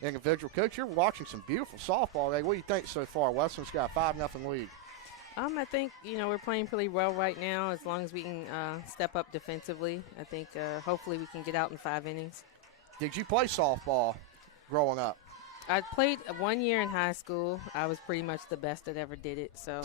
individual. Coach, you're watching some beautiful softball today. What do you think so far? Wesleyan's got a 5-0 lead. I think, we're playing pretty well right now as long as we can step up defensively. I think hopefully we can get out in 5 innings. Did you play softball growing up? I played 1 year in high school. I was pretty much the best that ever did it, so,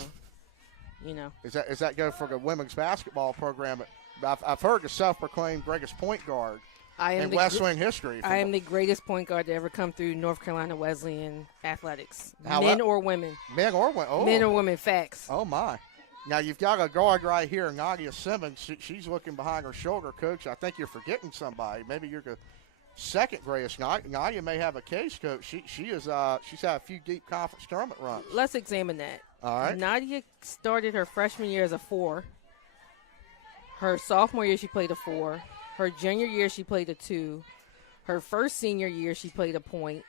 Is that go for the women's basketball program? I've heard the self-proclaimed greatest point guard in Wesleyan history. I am the greatest point guard to ever come through North Carolina Wesleyan athletics, or men or women. Men or women. Oh. Men or women, facts. Oh, my. Now, you've got a guard right here, Nadia Simmons. She's looking behind her shoulder, Coach. I think you're forgetting somebody. Maybe you're the second greatest. Nadia may have a case, Coach. She's had a few deep conference tournament runs. Let's examine that. All right. Nadia started her freshman year as a 4. Her sophomore year, she played a 4. Her junior year, she played a 2. Her first senior year, she played a point.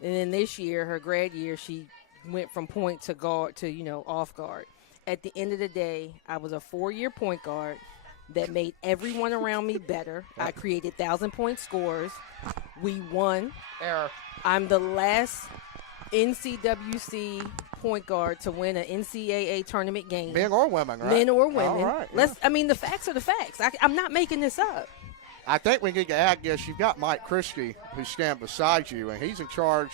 And then this year, her grad year, she went from point to guard to, off guard. At the end of the day, I was a 4-year point guard that made everyone around me better. I created 1,000-point scores. We won. Error. I'm the last NCWC point guard to win an NCAA tournament game. Men or women, right? Men or women. All right, the facts are the facts. I'm not making this up. I think we need to add this. You've got Mike Christie, who's standing beside you, and he's in charge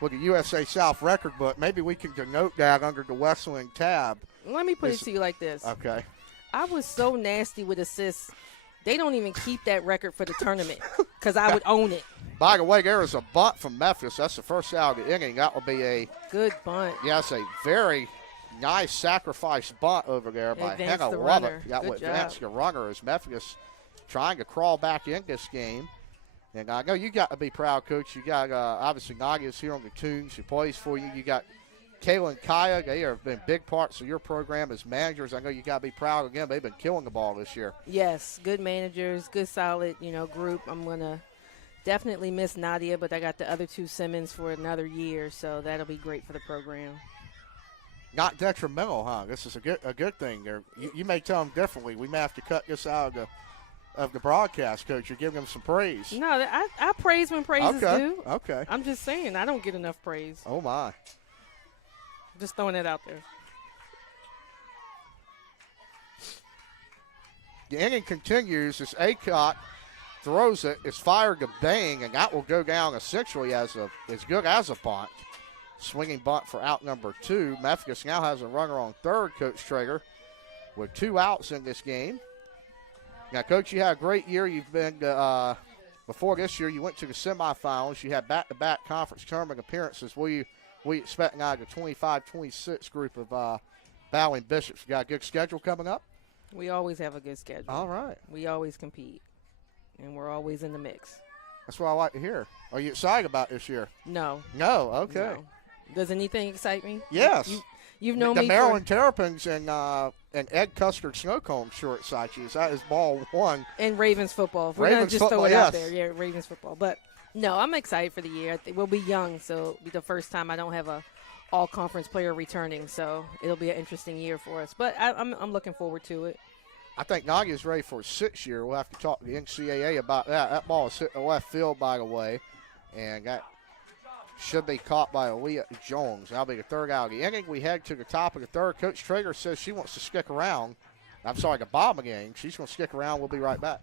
with the USA South record book. Maybe we can denote that under the Wesleyan tab. Let me put it to you like this. Okay. I was so nasty with assists. They don't even keep that record for the tournament because I would own it. By the way, there is a bunt from Methodist. That's the first out of the inning. That will be a good bunt. Yes, a very nice sacrifice bunt over there by Henna Lubbock. That would advance the runner as Methodist trying to crawl back in this game. And I know you got to be proud, Coach. You got obviously Nadia's here on the tunes. She plays for you. You got Kayla and Kaya. They have been big parts of your program as managers. I know you got to be proud again. They've been killing the ball this year. Yes, good managers, good solid, group. I'm gonna definitely miss Nadia, but I got the other two Simmons for another year, so that'll be great for the program. Not detrimental, huh? This is a good thing. There, you may tell them differently. We may have to cut this out of the broadcast, Coach. You're giving them some praise. No, I praise when praise is due. Okay. I'm just saying I don't get enough praise. Oh my! Just throwing it out there. The inning continues as Aycott throws it. It's fired to Bang, and that will go down essentially as good as a bunt. Swinging bunt for out number 2. Methodist now has a runner on third, Coach Traeger, with 2 outs in this game. Now, Coach, you had a great year. You've been, before this year, you went to the semifinals. You had back-to-back conference tournament appearances. We expecting out of the 25-26 group of Bowling Bishops. You got a good schedule coming up? We always have a good schedule. All right. We always compete, and we're always in the mix. That's what I like to hear. Are you excited about this year? No. No? Okay. No. Does anything excite me? Yes. You've known the me Maryland Terrapins and Ed Custard Snowcomb sure excite you. That is ball 1. And Ravens football. If we're going to just throw it out there. Yeah, Ravens football. But, no, I'm excited for the year. I think we'll be young, so it'll be the first time I don't have a all-conference player returning. So it'll be an interesting year for us. But I'm looking forward to it. I think Nadia's ready for a 6th year. We'll have to talk to the NCAA about that. That ball is hitting the left field, by the way. And that should be caught by Aaliyah Jones. That'll be the third out of the inning. We head to the top of the third. Coach Traeger says she wants to stick around. I'm sorry, the bottom of the game. She's going to stick around. We'll be right back.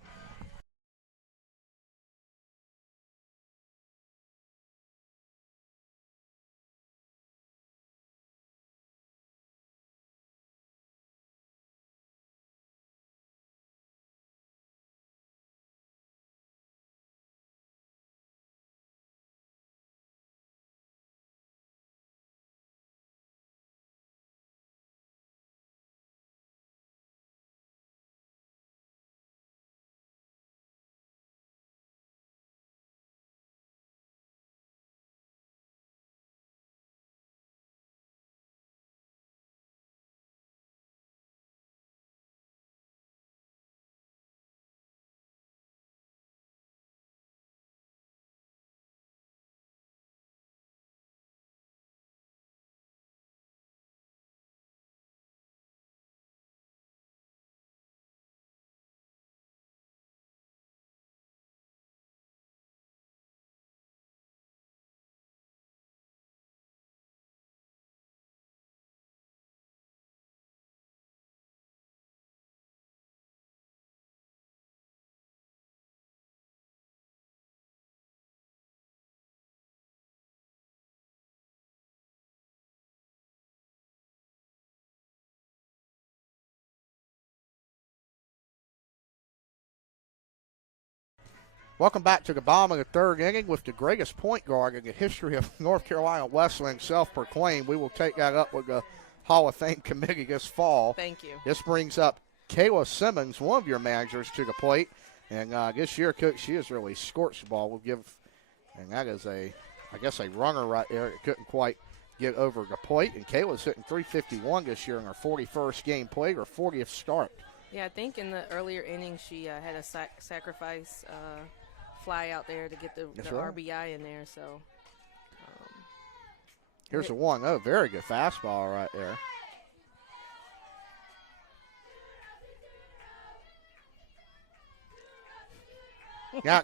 Welcome back to the bottom of the third inning with the greatest point guard in the history of North Carolina Wesleyan, self-proclaimed. We will take that up with the Hall of Fame committee this fall. Thank you. This brings up Kayla Simmons, one of your managers, to the plate. And this year, Coach, she has really scorched the ball. We'll give, and that is a runner right there. It couldn't quite get over the plate. And Kayla's hitting .351 this year in her 41st game played, her 40th start. Yeah, I think in the earlier innings she had a sacrifice fly out there to get the right. RBI in there. So here's the 1-0. Very good fastball right there.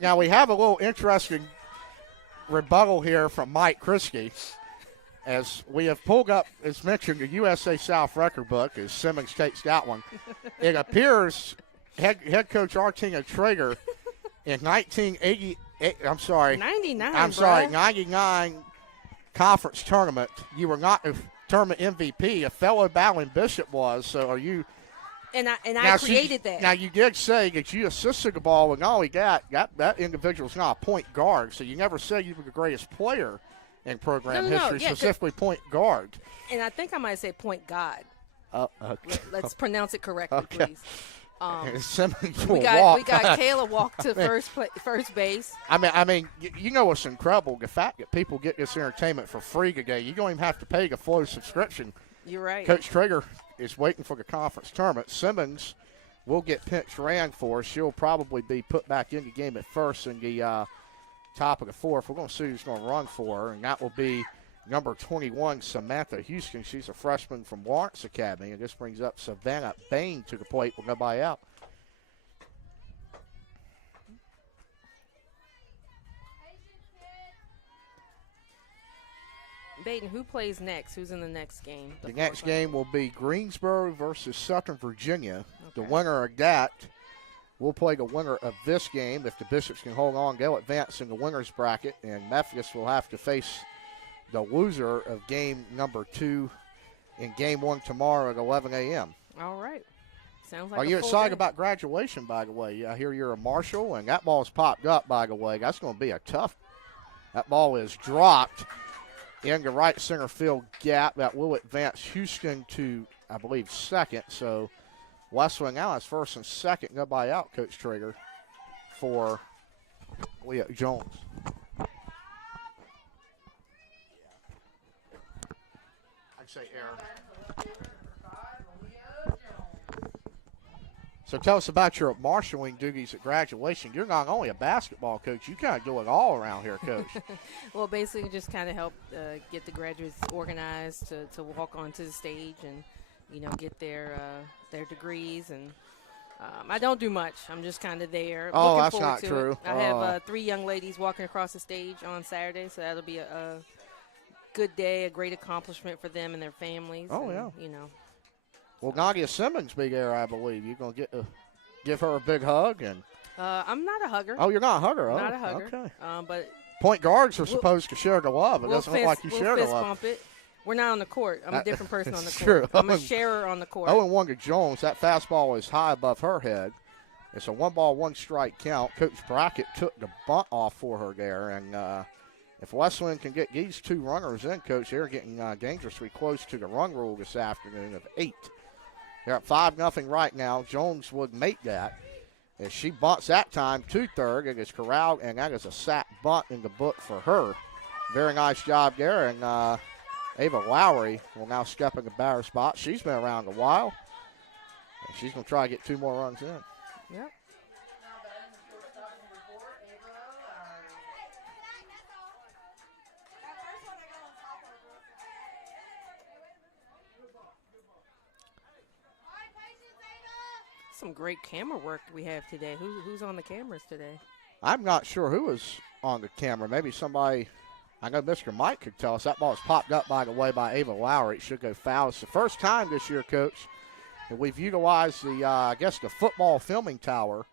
Now we have a little interesting rebuttal here from Mike Kriske. As we have pulled up, as mentioned, the USA South record book, as Simmons takes that one. It appears head coach Artina Traeger in 99 conference tournament, you were not a tournament MVP. A fellow Bowling Bishop was. So are you And I Now, created that. Now, you did say that you assisted the ball, and all he got that individual's not a point guard, so you never said you were the greatest player in program history, Yeah, specifically point guard. And I think I might say point guard. Okay. Let's pronounce it correctly, Okay. please. Simmons We will got walk. Kayla walk to first base. I mean, you know what's incredible? The fact that people get this entertainment for free today. You don't even have to pay the Flow subscription. You're right. Coach Traeger is waiting for the conference tournament. Simmons will get pinch ran for. She'll probably be put back in the game at first in the top of the fourth. We're going to see who's going to run for her, and that will be number 21, Samantha Houston. She's a freshman from Lawrence Academy, and this brings up Savannah Bain to the plate with nobody out. Baden, who plays next? Who's in the next game? The next game will be Greensboro versus Southern Virginia. Okay. The winner of that will play the winner of this game. If the Bishops can hold on, they'll advance in the winner's bracket, and Methodist will have to face the loser of game number 2 in game 1 tomorrow at 11 a.m. All right. Sounds like Are a you full excited day. about graduation, by the way? I hear you're a marshal, and that ball's popped up, by the way. That's going to be a tough. That ball is dropped in the right center field gap. That will advance Houston to, I believe, second. So Wesleyan now has first and second. Nobody out, Coach Traeger, for Leah Jones. I'd say error. So tell us about your marshaling duties at graduation. You're not only a basketball coach, you kind of do it all around here, Coach. Well, basically just kind of help get the graduates organized to walk onto the stage and, get their degrees. And I don't do much. I'm just kind of there. Oh, Looking that's forward not to true. It. I have 3 young ladies walking across the stage on Saturday, so that'll be a good day, a great accomplishment for them and their families. Oh, and, yeah. Well, Nadia Simmons be there, I believe. You're going to get to give her a big hug. And I'm not a hugger. Oh, you're not a hugger? Not a hugger. Okay. But point guards are supposed to share the love. It doesn't look like you share the fist love. bump it. We're not on the court. I'm a different person on the court. True. I'm a sharer on the court. 0-1 to Jones. That fastball is high above her head. It's a 1-ball, 1-strike count. Coach Brackett took the bunt off for her there. And if Wesleyan can get these 2 runners in, Coach, they're getting dangerously close to the run rule this afternoon of 8. They're at 5-0 right now. Jones would make that. As she bunts that time to third, it is corralled, and that is a sack bunt in the book for her. Very nice job there, and Ava Lowry will now step in the batter spot. She's been around a while, and she's going to try to get 2 more runs in. Yep. Some great camera work we have today. Who's on the cameras today? I'm not sure who was on the camera. Maybe somebody, I know Mr. Mike could tell us. That ball was popped up, by the way, by Ava Lowry. It should go foul. It's the first time this year, Coach, that we've utilized the football filming tower.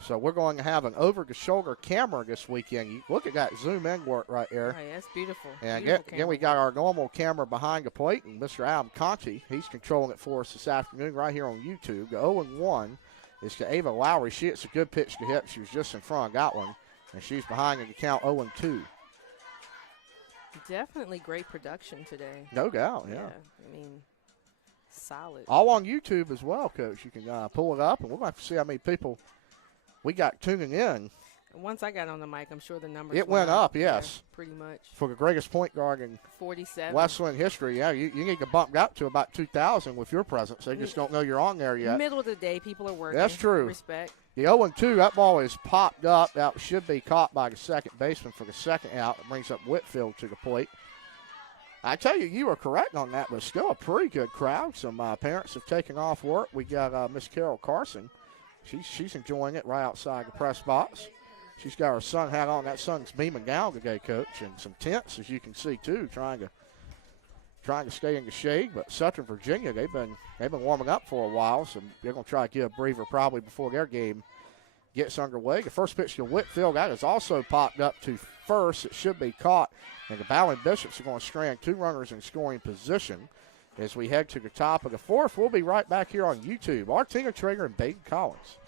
So we're going to have an over-the-shoulder camera this weekend. You look at that zoom-in work right there. Oh, yeah, that's beautiful. And Beautiful again, we got our normal camera behind the plate, and Mr. Adam Conti, he's controlling it for us this afternoon right here on YouTube. The 0-1 is to Ava Lowry. She hits a good pitch to hit. She was just in front of that one, and she's behind in the count 0-2. Definitely great production today. No doubt, yeah. I mean, solid. All on YouTube as well, Coach. You can pull it up, and we'll have to see how many people we got tuning in. Once I got on the mic, I'm sure the numbers It went up, Yeah, yes. pretty much. For the greatest point guard in 47. Wesleyan history, yeah, you need to bump that to about 2,000 with your presence. They just don't know you're on there yet. Middle of the day, people are working. That's true. Respect. The 0-2, that ball is popped up. That should be caught by the second baseman for the second out. It brings up Whitfield to the plate. I tell you, you were correct on that, but still a pretty good crowd. Some parents have taken off work. We got Miss Carol Carson. She's enjoying it right outside the press box. She's got her sun hat on. That sun's beaming down today, Coach, and some tents, as you can see, too, trying to stay in the shade. But Southern Virginia, they've been warming up for a while, so they're going to try to get a breather probably before their game gets underway. The first pitch to Whitfield, that is also popped up to first. It should be caught, and the Bowling Bishops are going to strand 2 runners in scoring position. as we head to the top of the fourth. We'll be right back here on YouTube. Martina Traeger and Baden Collins.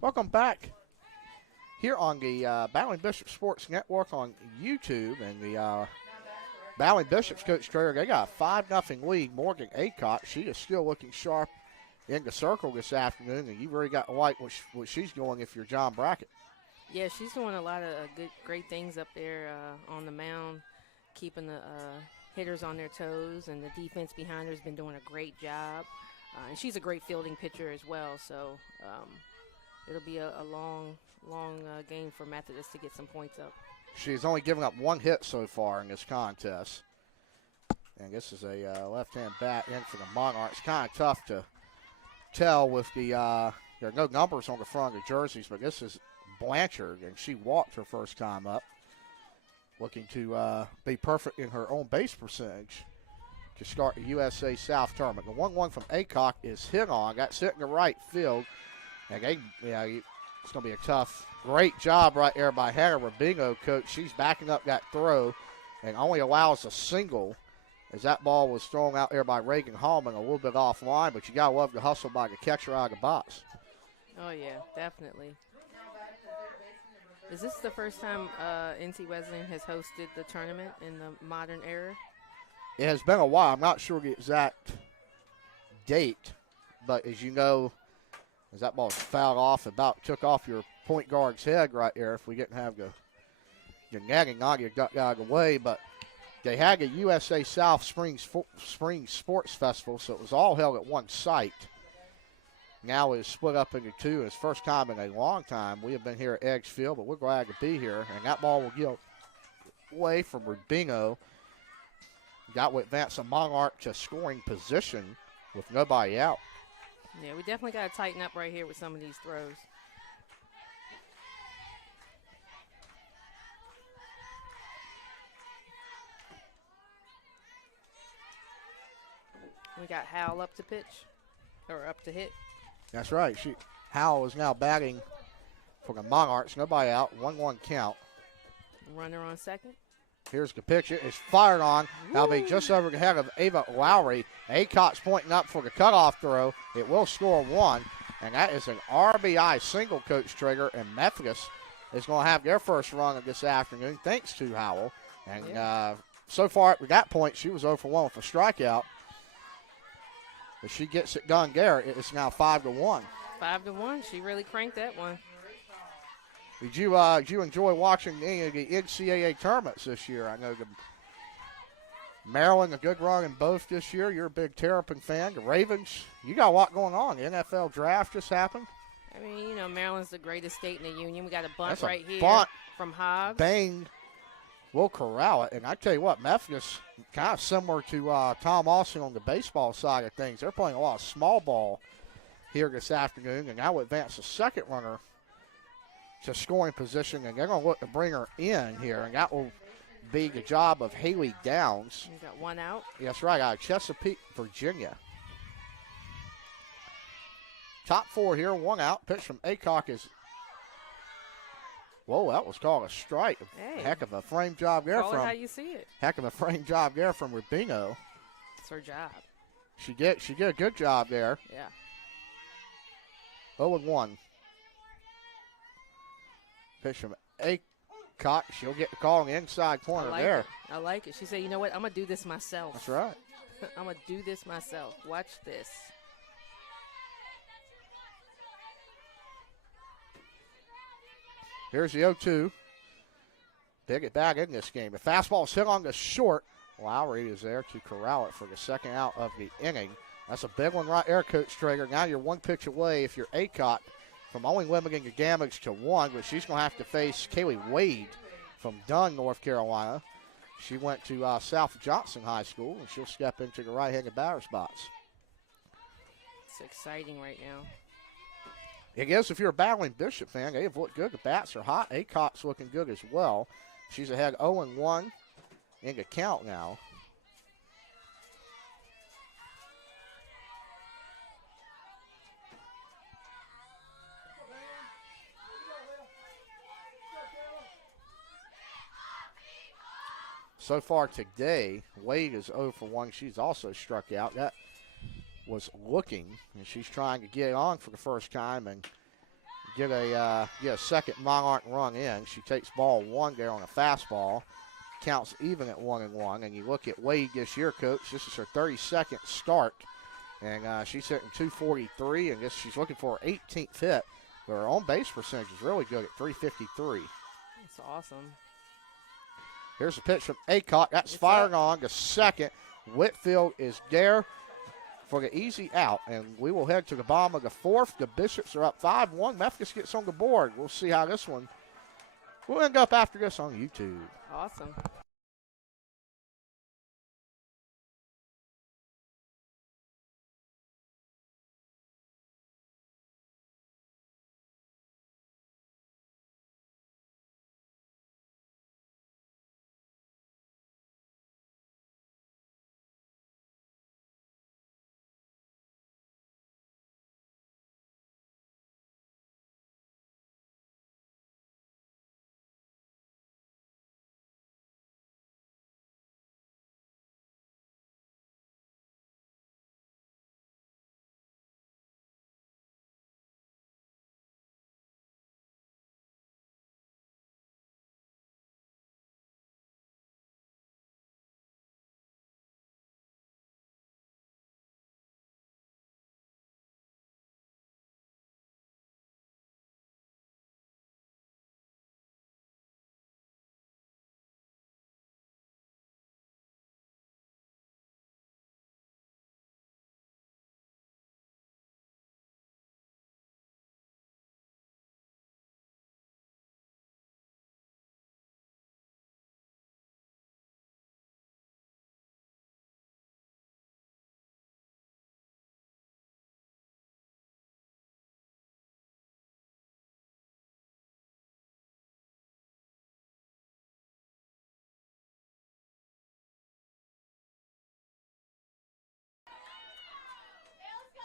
Welcome back here on the Bowling Bishop Sports Network on YouTube. And the Bowling Bishops Coach Traeger, they got a 5-0 lead. Morgan Aycock, she is still looking sharp in the circle this afternoon. And you've already got to like what she's doing if you're John Brackett. Yeah, she's doing a lot of great things up there on the mound, keeping the hitters on their toes, and the defense behind her has been doing a great job. And she's a great fielding pitcher as well, so it'll be a long game for Methodist to get some points up. She's only given up one hit so far in this contest. And this is a left-hand bat in for the Monarchs. Kind of tough to tell with the there are no numbers on the front of the jerseys, but this is Blanchard, and she walked her first time up, looking to be perfect in her own base percentage to start the USA South tournament. The 1-1 from Aycock is hit on. That's hit in the right field. And it's going to be a tough, great job right there by Hannah Rubingo, coach. She's backing up that throw and only allows a single as that ball was thrown out there by Reagan Hallman a little bit offline, but you got to love the hustle by the catcher out of the box. Oh, yeah, definitely. Is this the first time NC Wesleyan has hosted the tournament in the modern era? It has been a while. I'm not sure the exact date, but as you know, as that ball fouled off, about took off your point guard's head right there if we didn't have the netting on you, got out of the way. But they had the USA South Spring Sports Festival, so it was all held at one site. Now it's split up into two. It's first time in a long time. We have been here at Edgefield, but we're glad to be here. And that ball will get away from Rubingo. Got to advance a Monarch to scoring position with nobody out. Yeah, we definitely got to tighten up right here with some of these throws. We got Howell up to pitch, or up to hit. That's right. Howell is now batting for the Monarchs. Nobody out. 1-1 count. Runner on second. Here's the pitch. It is fired on. That'll be just over the head of Ava Lowry. Aycock's pointing up for the cutoff throw. It will score one, and that is an RBI single, Coach Traeger, and Methodist is going to have their first run of this afternoon thanks to Howell. And so far at that point, she was 0 for 1 with a strikeout. If she gets it done there, it's now 5-1. 5-1. She really cranked that one. Did you enjoy watching any of the NCAA tournaments this year? I know the Maryland, a good run in both this year. You're a big Terrapin fan. The Ravens, you got a lot going on. The NFL draft just happened. I mean, Maryland's the greatest state in the union. We got a bunt That's right a here bunt. from Hobbs. Bang. We'll corral it. And I tell you what, Methodist, kind of similar to Tom Austin on the baseball side of things. They're playing a lot of small ball here this afternoon. And now we'll advance the second runner to scoring position, and they're going to look to bring her in here, and that will be the job of Haley Downs. You got one out. That's right, out of Chesapeake, Virginia. top four here, one out. Pitch from Acock is, whoa, that was called a strike. Hey. Heck of a frame job there Call it from, how you see it. heck of a frame job there from Rubino. It's her job. She did a good job there. Yeah. 0-1. Pitch from Acock. She'll get the call in the inside corner there. I like it. She said, you know what? I'm going to do this myself. That's right. I'm going to do this myself. Watch this. Here's the 0-2. Big it back in this game. The fastball's hit on the short. Lowry is there to corral it for the second out of the inning. That's a big one right there, Coach Traeger. Now you're one pitch away if you're Acock from only limiting the damage to one, but she's going to have to face Kaylee Wade from Dunn, North Carolina. She went to South Johnson High School, and she'll step into the right-handed batter's box. It's exciting right now. I guess if you're a battling Bishop fan, they've looked good. The bats are hot. Acock's looking good as well. She's ahead 0-1 in the count now. So far today, Wade is 0 for 1. She's also struck out. That was looking, and she's trying to get on for the first time and get a second Monarch run in. She takes ball one there on a fastball. Counts even at 1-1. And you look at Wade this year, Coach. This is her 32nd start, and she's hitting .243, and she's looking for her 18th hit. But her on base percentage is really good at .353. That's awesome. Here's a pitch from Acock. That's firing on the second. Whitfield is there for the easy out, and we will head to the bottom of the fourth. The Bishops are up 5-1. Methodist gets on the board. We'll see how this one will end up after this on YouTube. Awesome.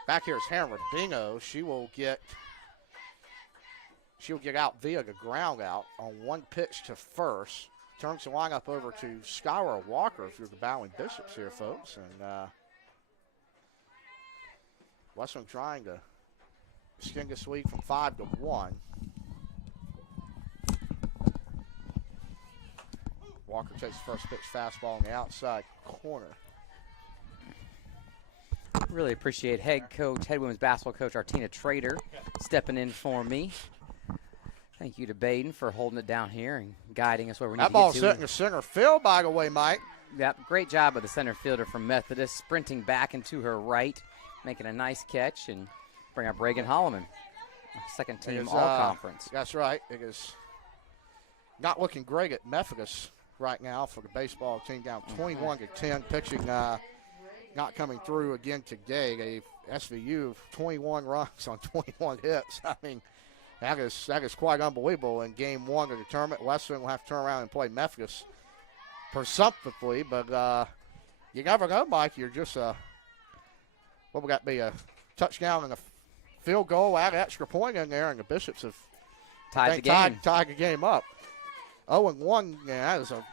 Back here is Hannah Rubino. She'll get out via the ground out on one pitch to first. Turns the lineup over to Skylar Walker if you're the Bowling Bishops here, folks. And Wesleyan trying to extend this lead from 5-1. Walker takes the first pitch fastball on the outside corner. Really appreciate head women's basketball coach Artina Trader stepping in for me. Thank you to Baden for holding it down here and guiding us where we need to get to. That ball's sitting in center field, by the way, Mike. Yep, great job of the center fielder from Methodist, sprinting back into her right, making a nice catch, and bring up Reagan Holloman, second team all-conference. That's right. It is not looking great at Methodist right now for the baseball team, down 21-10, pitching not coming through again today. Gave SVU 21 runs on 21 hits. I mean, that is quite unbelievable. In game one of the tournament, Wesleyan will have to turn around and play Methodist presumptively, but you never know, Mike. You're just what we got to be a touchdown and a field goal, add extra point in there, and the Bishops have Tied the game. Tied the game up. 0-1, yeah, that is a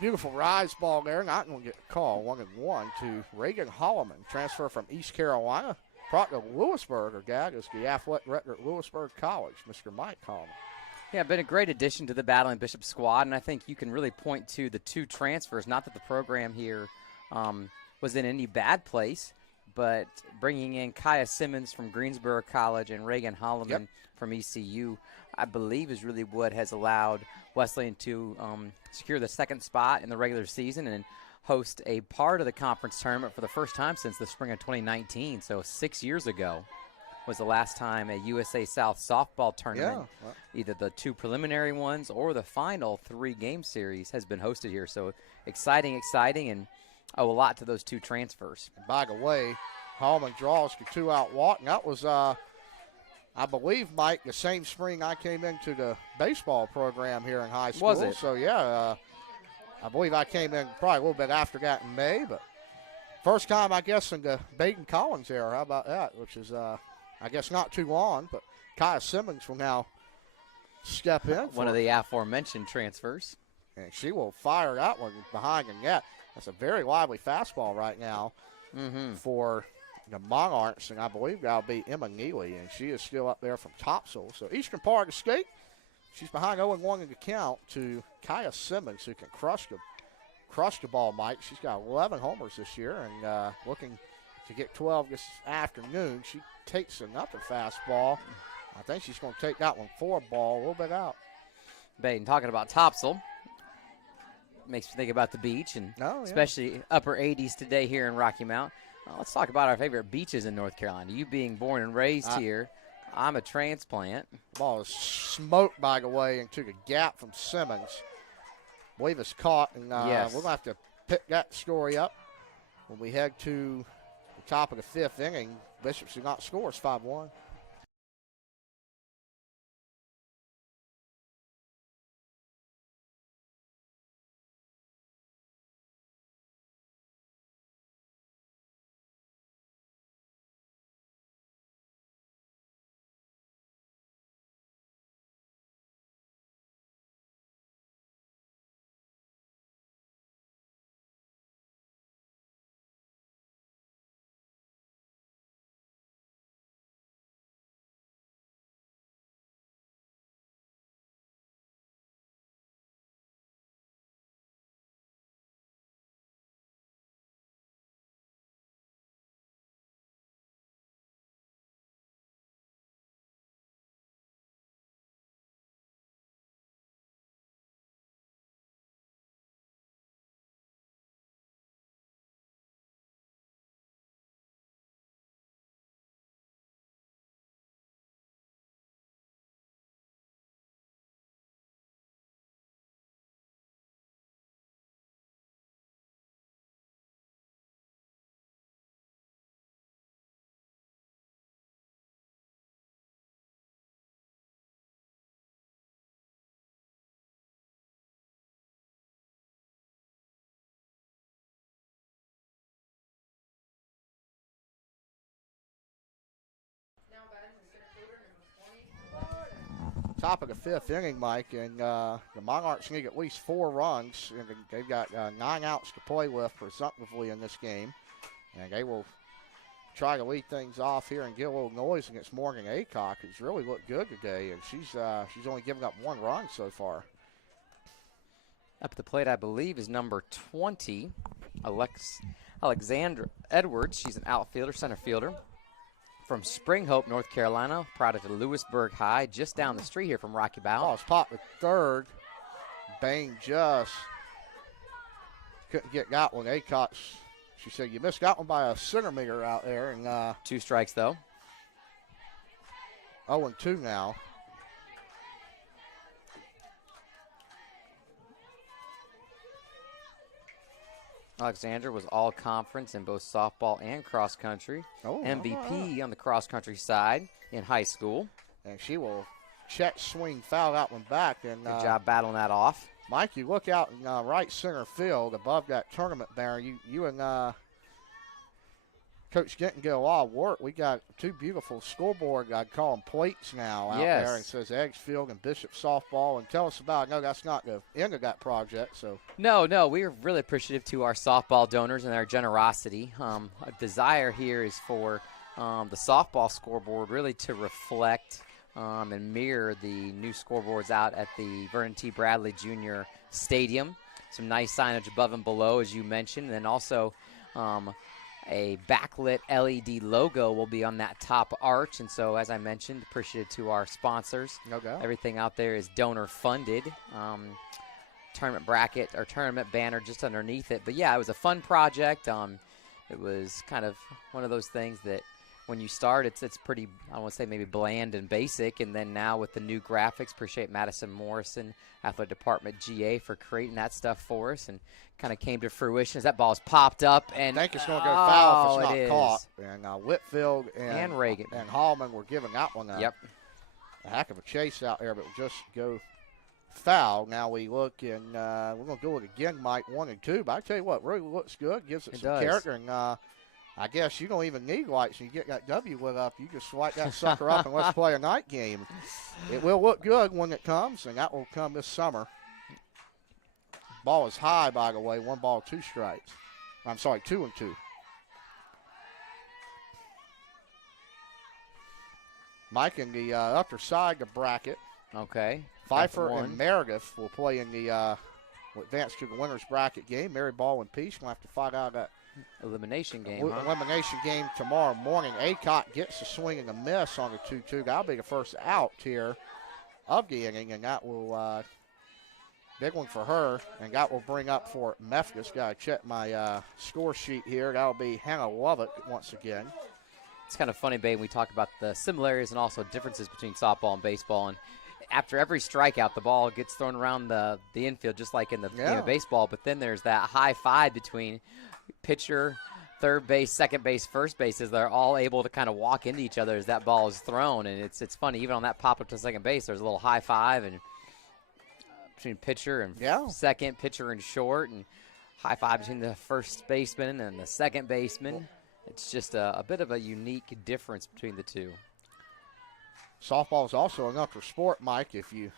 beautiful rise ball there. Not going to get a call. 1-1 to Reagan Holloman, transfer from East Carolina. Brought to Lewisburg, her dad is the athletic director at Lewisburg College, Mr. Mike Holloman. Yeah, been a great addition to the Battling Bishop squad, and I think you can really point to the 2 transfers. Not that the program here was in any bad place, but bringing in Kaya Simmons from Greensboro College and Reagan Holloman from ECU, I believe, is really what has allowed Wesleyan to secure the 2nd spot in the regular season and host a part of the conference tournament for the first time since the spring of 2019. So 6 years ago was the last time a USA South softball tournament, either the 2 preliminary ones or the final 3-game series, has been hosted here. So exciting, and owe a lot to those 2 transfers. And by the way, Holloman draws the 2-out walk, and that was, I believe, Mike, the same spring I came into the baseball program here in high school. Was it? So, yeah, I believe I came in probably a little bit after that in May, but first time, I guess, in the Baden Collins era. How about that? Which is, I guess, not too long, but Kaya Simmons will now step in. One of the aforementioned transfers. And she will fire that one behind the net. That's a very lively fastball right now for the Monarchs, and I believe that'll be Emma Neely, and she is still up there from Topsail. So eastern part of the state, she's behind 0-1 in the count to Kaya Simmons, who can crush the ball, Mike. She's got 11 homers this year and looking to get 12 this afternoon. She takes another fastball. I think she's going to take that one for a ball, a little bit out. Baden, talking about Topsail, makes me think about the beach, and especially upper 80s today here in Rocky Mount. Let's talk about our favorite beaches in North Carolina. You being born and raised here, I'm a transplant. Ball is smoked, by the way, into the gap from Simmons. I believe it's caught, and we're going to have to pick that story up when we head to the top of the 5th inning. Bishops do not score. It's 5-1. Top of the 5th inning, Mike, and the Monarchs need at least 4 runs. And they've got 9 outs to play with presumptively in this game. And they will try to lead things off here and get a little noise against Morgan Aycock, who's really looked good today. And she's only given up 1 run so far. Up at the plate, I believe, is number 20, Alexandra Edwards. She's an outfielder, center fielder. From Spring Hope, North Carolina, product of Lewisburg High, just down the street here from Rocky Mount. Oh, it's popped at third. Bain just couldn't get that one. Aycock, she said, you missed that one by a centimeter out there. And 2 strikes, though. 0-2 now. Alexander was all conference in both softball and cross country. MVP on the cross country side in high school. And she will check swing foul that one back. And good job battling that off. Mike, you look out in right center field above that tournament banner. You and Coach Denton get a lot of work. We got 2 beautiful scoreboard, I'd call them plates now out Yes. there. And it says Edgefield and Bishop softball. And tell us about, I know that's not the end of that project. So No, we are really appreciative to our softball donors and their generosity. A desire here is for the softball scoreboard really to reflect and mirror the new scoreboards out at the Vernon T. Bradley Jr. Stadium. Some nice signage above and below, as you mentioned, and then also a backlit LED logo will be on that top arch. And so, as I mentioned, appreciative to our sponsors. no doubt. Everything out there is donor funded. Tournament bracket or tournament banner just underneath it. But yeah, it was a fun project. It was kind of one of those things that when you start, it's pretty, I want to say maybe bland and basic. And then now with the new graphics, appreciate Madison Morrison, Athletic Department GA, for creating that stuff for us, and kind of came to fruition as that ball's popped up. And I think it's going to go foul if it's it not caught. And Whitfield And Reagan. and Hallman were giving that one Yep. a heck of a chase out there, but will just go foul. Now we look, and we're going to go it again, Mike, 1 and 2. But I tell you what, really looks good, gives it some does. character. And I guess you don't even need lights when you get that W lit up. You just swipe that sucker up and let's play a night game. It will look good when it comes, and that will come this summer. Ball is high, by the way. 1 ball, 2 strikes. I'm sorry, 2 and 2. Mike in the upper side of the bracket. Okay. Pfeiffer F1. and Meredith will play in the advance to the winner's bracket game. Mary Ball and Peace will have to fight out that Elimination game, huh? elimination game tomorrow morning. Aycock gets a swing and a miss on the 2-2. That'll be the first out here of the inning, and that will big one for her, and that will bring up for Methodist. Got to check my score sheet here. That'll be Hannah Lovett once again. It's kind of funny, babe, we talk about the similarities and also differences between softball and baseball. And after every strikeout, the ball gets thrown around the infield just like in the game of baseball. But then there's that high five between pitcher, third base, second base, first base, as they're all able to kind of walk into each other as that ball is thrown. And it's funny, even on that pop up to second base, there's a little high five and between pitcher and second, pitcher and short, and high five between the first baseman and the second baseman. It's just a bit of a unique difference between the two. Softball is also an upper sport, Mike. If you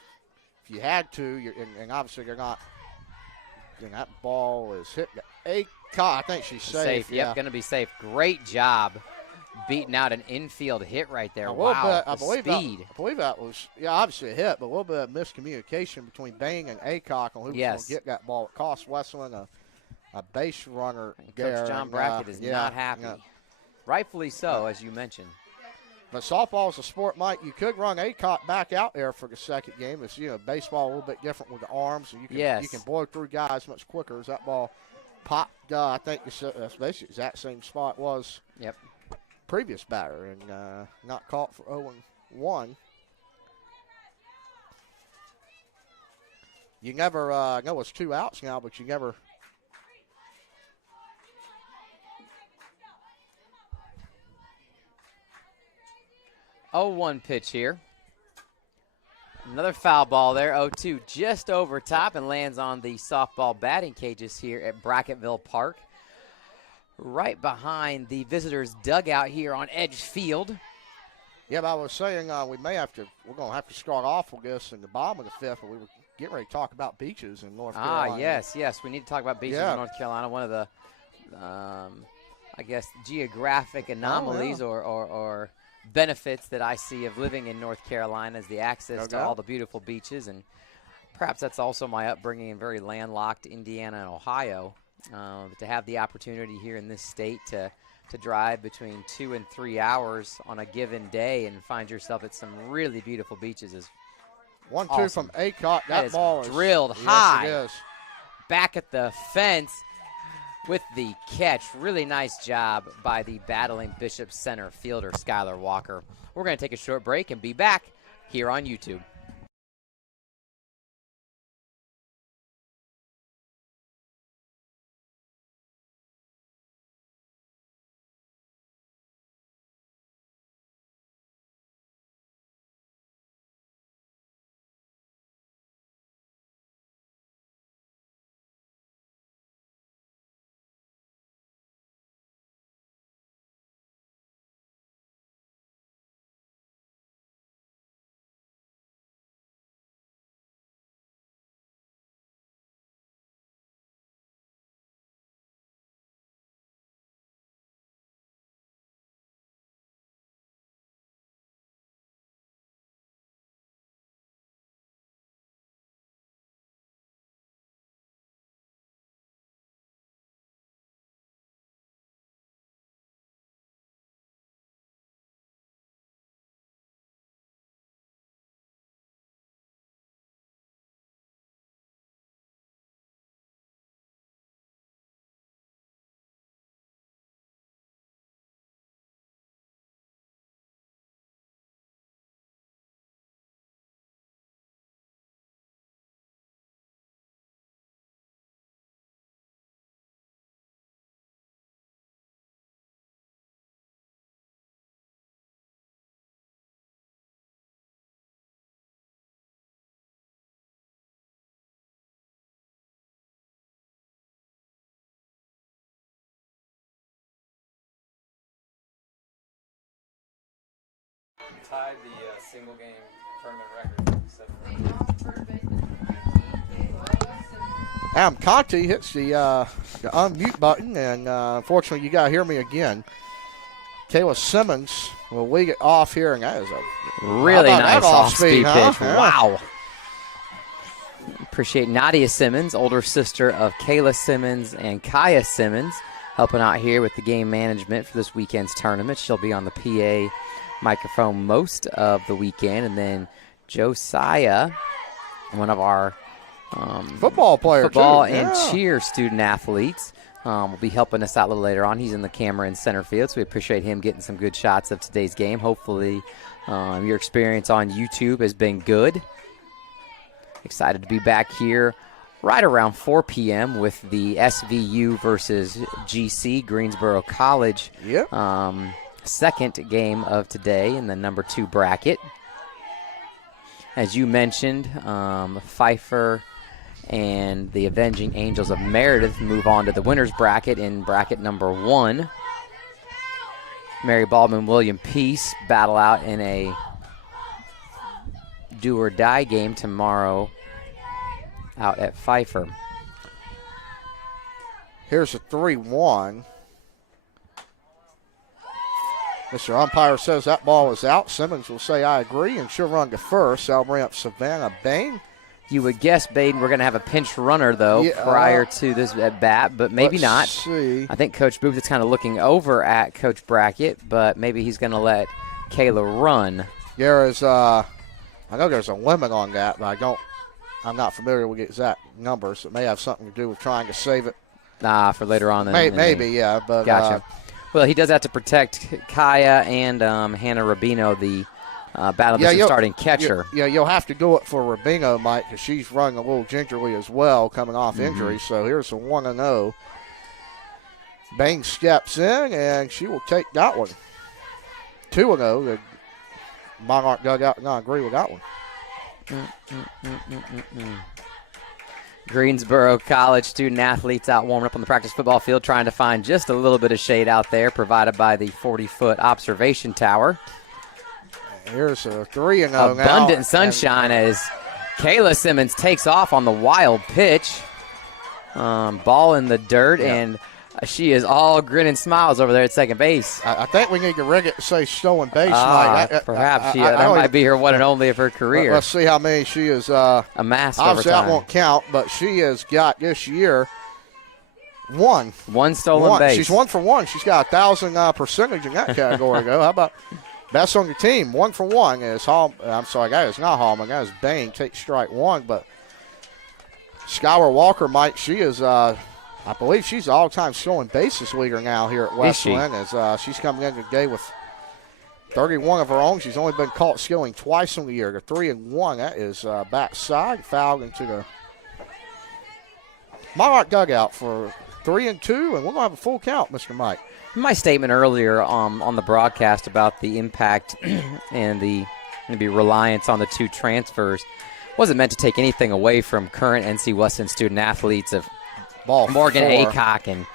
had to, and obviously they're not. And that ball is hit. I think she's safe. Yep, going to be safe. Great job beating out an infield hit right there. A little bit, I believe speed. I believe that was, obviously a hit, but a little bit of miscommunication between Bang and Aycock on who was going to get that ball. It cost Wesleyan a base runner there. Coach John Brackett is not happy. Yeah. Rightfully so, as you mentioned. But softball is a sport, Mike. You could run Aycock back out there for the second game. It's, baseball a little bit different with the arms, and you can blow through guys much quicker as that ball popped. I think that's basically the exact same spot was previous batter, and not caught for 0-1. You never, I know it's 2 outs now, but you never. Oh, 1 pitch here. Another foul ball there. 0-2 just over top and lands on the softball batting cages here at Bracketville Park. Right behind the visitors' dugout here on Edge Field. Yeah, but I was saying we're going to have to start off with this in the bottom of the 5th, but we were getting ready to talk about beaches in North Carolina. Yes. We need to talk about beaches in North Carolina. One of the, geographic anomalies or benefits that I see of living in North Carolina is the access to all the beautiful beaches, and perhaps that's also my upbringing in very landlocked Indiana and Ohio. But to have the opportunity here in this state to drive between 2 and 3 hours on a given day and find yourself at some really beautiful beaches is 1-2 awesome. from Aycock. That ball is drilled high. Yes, it is. Back at the fence with the catch. Really nice job by the battling Bishop center fielder, Skylar Walker. We're going to take a short break and be back here on YouTube. Tied the single game tournament record. Adam Conti hits the unmute button, and unfortunately, you got to hear me again. Kayla Simmons will lead it off here, and that is a really nice off-speed pitch. Huh? Wow. Appreciate Nadia Simmons, older sister of Kayla Simmons and Kaya Simmons, helping out here with the game management for this weekend's tournament. She'll be on the PA microphone most of the weekend. And then Josiah, one of our football player, football too. and Yeah. cheer student athletes. Will be helping us out a little later on. He's in the camera in center field, so we appreciate him getting some good shots of today's game. Hopefully your experience on YouTube has been good. Excited to be back here right around 4 p.m. with the SVU versus GC, Greensboro College. Yep. Second game of today in the number 2 bracket. As you mentioned, Pfeiffer and the Avenging Angels of Meredith move on to the winner's bracket in bracket number 1. Mary Baldwin, William Peace battle out in a do-or-die game tomorrow out at Pfeiffer. Here's a 3-1. Mr. Umpire says that ball is out. Simmons will say, I agree, and she'll run to first. That'll bring up Savannah Bain. You would guess, Baden, we're going to have a pinch runner, though, prior to this at bat, but maybe not. See. I think Coach Booth is kind of looking over at Coach Brackett, but maybe he's going to let Kayla run. There is, I know there's a limit on that, but I'm not familiar with the exact numbers. It may have something to do with trying to save it. For later on. Maybe, yeah. But, gotcha. Well, he does have to protect Kaya and Hannah Rubino, the Battle District starting catcher. Yeah, you'll have to go it for Rubino, Mike, because she's running a little gingerly as well, coming off injury. So here's a 1-0. Bain steps in, and she will take that one. 2-0. The Monarch dugout not agree with that one. Greensboro College student athletes out warming up on the practice football field, trying to find just a little bit of shade out there, provided by the 40-foot observation tower. Here's a 3-0 Abundant now, sunshine as Kayla Simmons takes off on the wild pitch. Ball in the dirt, and she is all grin and smiles over there at second base. I think we need to rig it to say stolen base, Mike. Perhaps that might be her one and only of her career. Let's see how many she is amassed over obviously, time. that won't count, but she has got this year one stolen base. She's 1 for 1. She's got 1,000 percentage in that category. How about best on your team? 1 for 1 is that is not Hallman. That is Bain. Takes strike 1. But Skylar Walker, Mike, she is, I believe she's the all-time stolen bases leader now here at Wesleyan. As she's coming in today with 31 of her own. She's only been caught stealing twice in the year. The 3-1, that is backside, fouled into the Monarch dugout for 3-2, and we're going to have a full count, Mr. Mike. My statement earlier on the broadcast about the impact and the maybe reliance on the 2 transfers wasn't meant to take anything away from current NC Wesleyan student athletes of Morgan Aycock and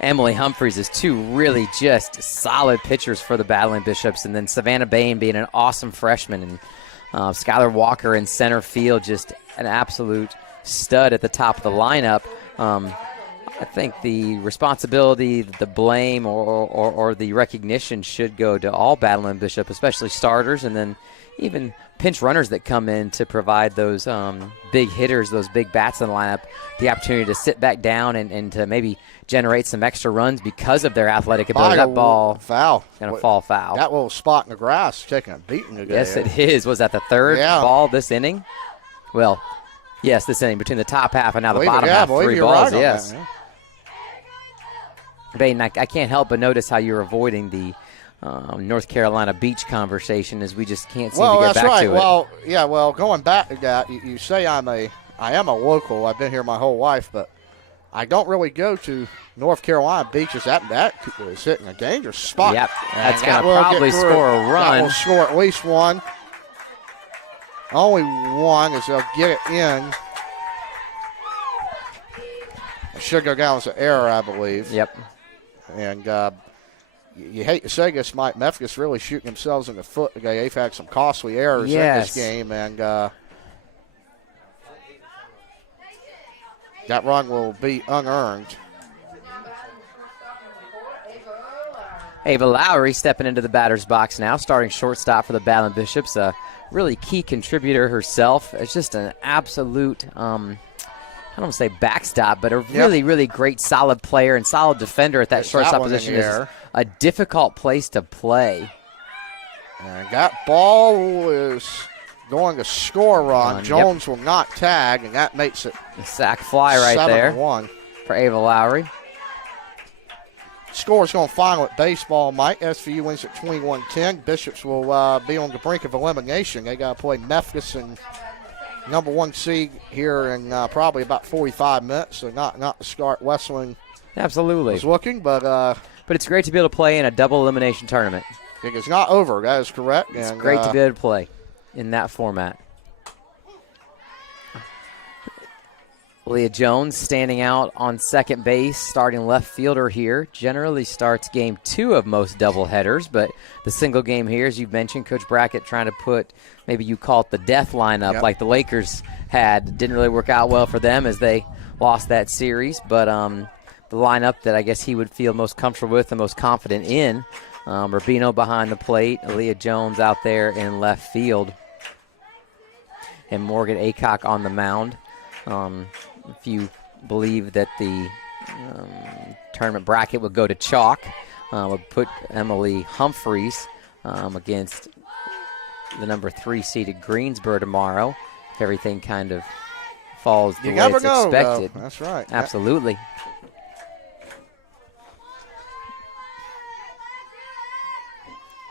Emily Humphreys as 2 really just solid pitchers for the Battling Bishops, and then Savannah Bain being an awesome freshman, and Skylar Walker in center field, just an absolute stud at the top of the lineup. I think the responsibility, the blame, or the recognition should go to all Battling Bishop, especially starters, and then even pinch runners that come in to provide those big hitters, those big bats in the lineup, the opportunity to sit back down and to maybe generate some extra runs because of their athletic ability. That ball foul going to fall foul. That little spot in the grass taking a beating today. Yes, it is. Was that the third ball this inning? Well, yes, this inning between the top half and now the bottom half. 3 balls, right yes. That, Baden, I can't help but notice how you're avoiding the North Carolina beach conversation, as we just can't seem to get back to it. Well, going back to that, you say I am a local. I've been here my whole life, but I don't really go to North Carolina beaches. That is hitting a dangerous spot. Yep, that's going to probably score a run. That will score at least one. Only one, as they'll get it in. It should go down as an error, I believe. Yep. And you hate to say this, Mike, Methodist really shooting themselves in the foot today. They've had some costly errors in this game, and that run will be unearned. Ava Lowry stepping into the batter's box now, starting shortstop for the Battling Bishops. A really key contributor herself. It's just an absolute, I don't want to say backstop, but a really, really great solid player and solid defender at that shortstop position. Is a difficult place to play. And that ball is going to score run. Jones will not tag, and that makes it a sac fly right there 7-1 for Ava Lowry. Score's going to final at baseball, Mike. SVU wins at 21-10. Bishops will be on the brink of elimination. They got to play Methodist and number 1 seed here in probably about 45 minutes, so not the start Wesleyan absolutely is looking, but it's great to be able to play in a double elimination tournament. It is not over. That is correct. It's great to be able to play in that format. Leah Jones standing out on second base, starting left fielder here. Generally starts game 2 of most doubleheaders, but the single game here, as you mentioned, Coach Brackett trying to put, maybe you call it the death lineup like the Lakers had. Didn't really work out well for them as they lost that series, but the lineup that I guess he would feel most comfortable with and most confident in. Rubino behind the plate, Leah Jones out there in left field, and Morgan Aycock on the mound. If you believe that the tournament bracket would go to chalk, would put Emily Humphreys against the number 3 seeded Greensboro tomorrow, if everything kind of falls the way it's expected. That's right. Absolutely.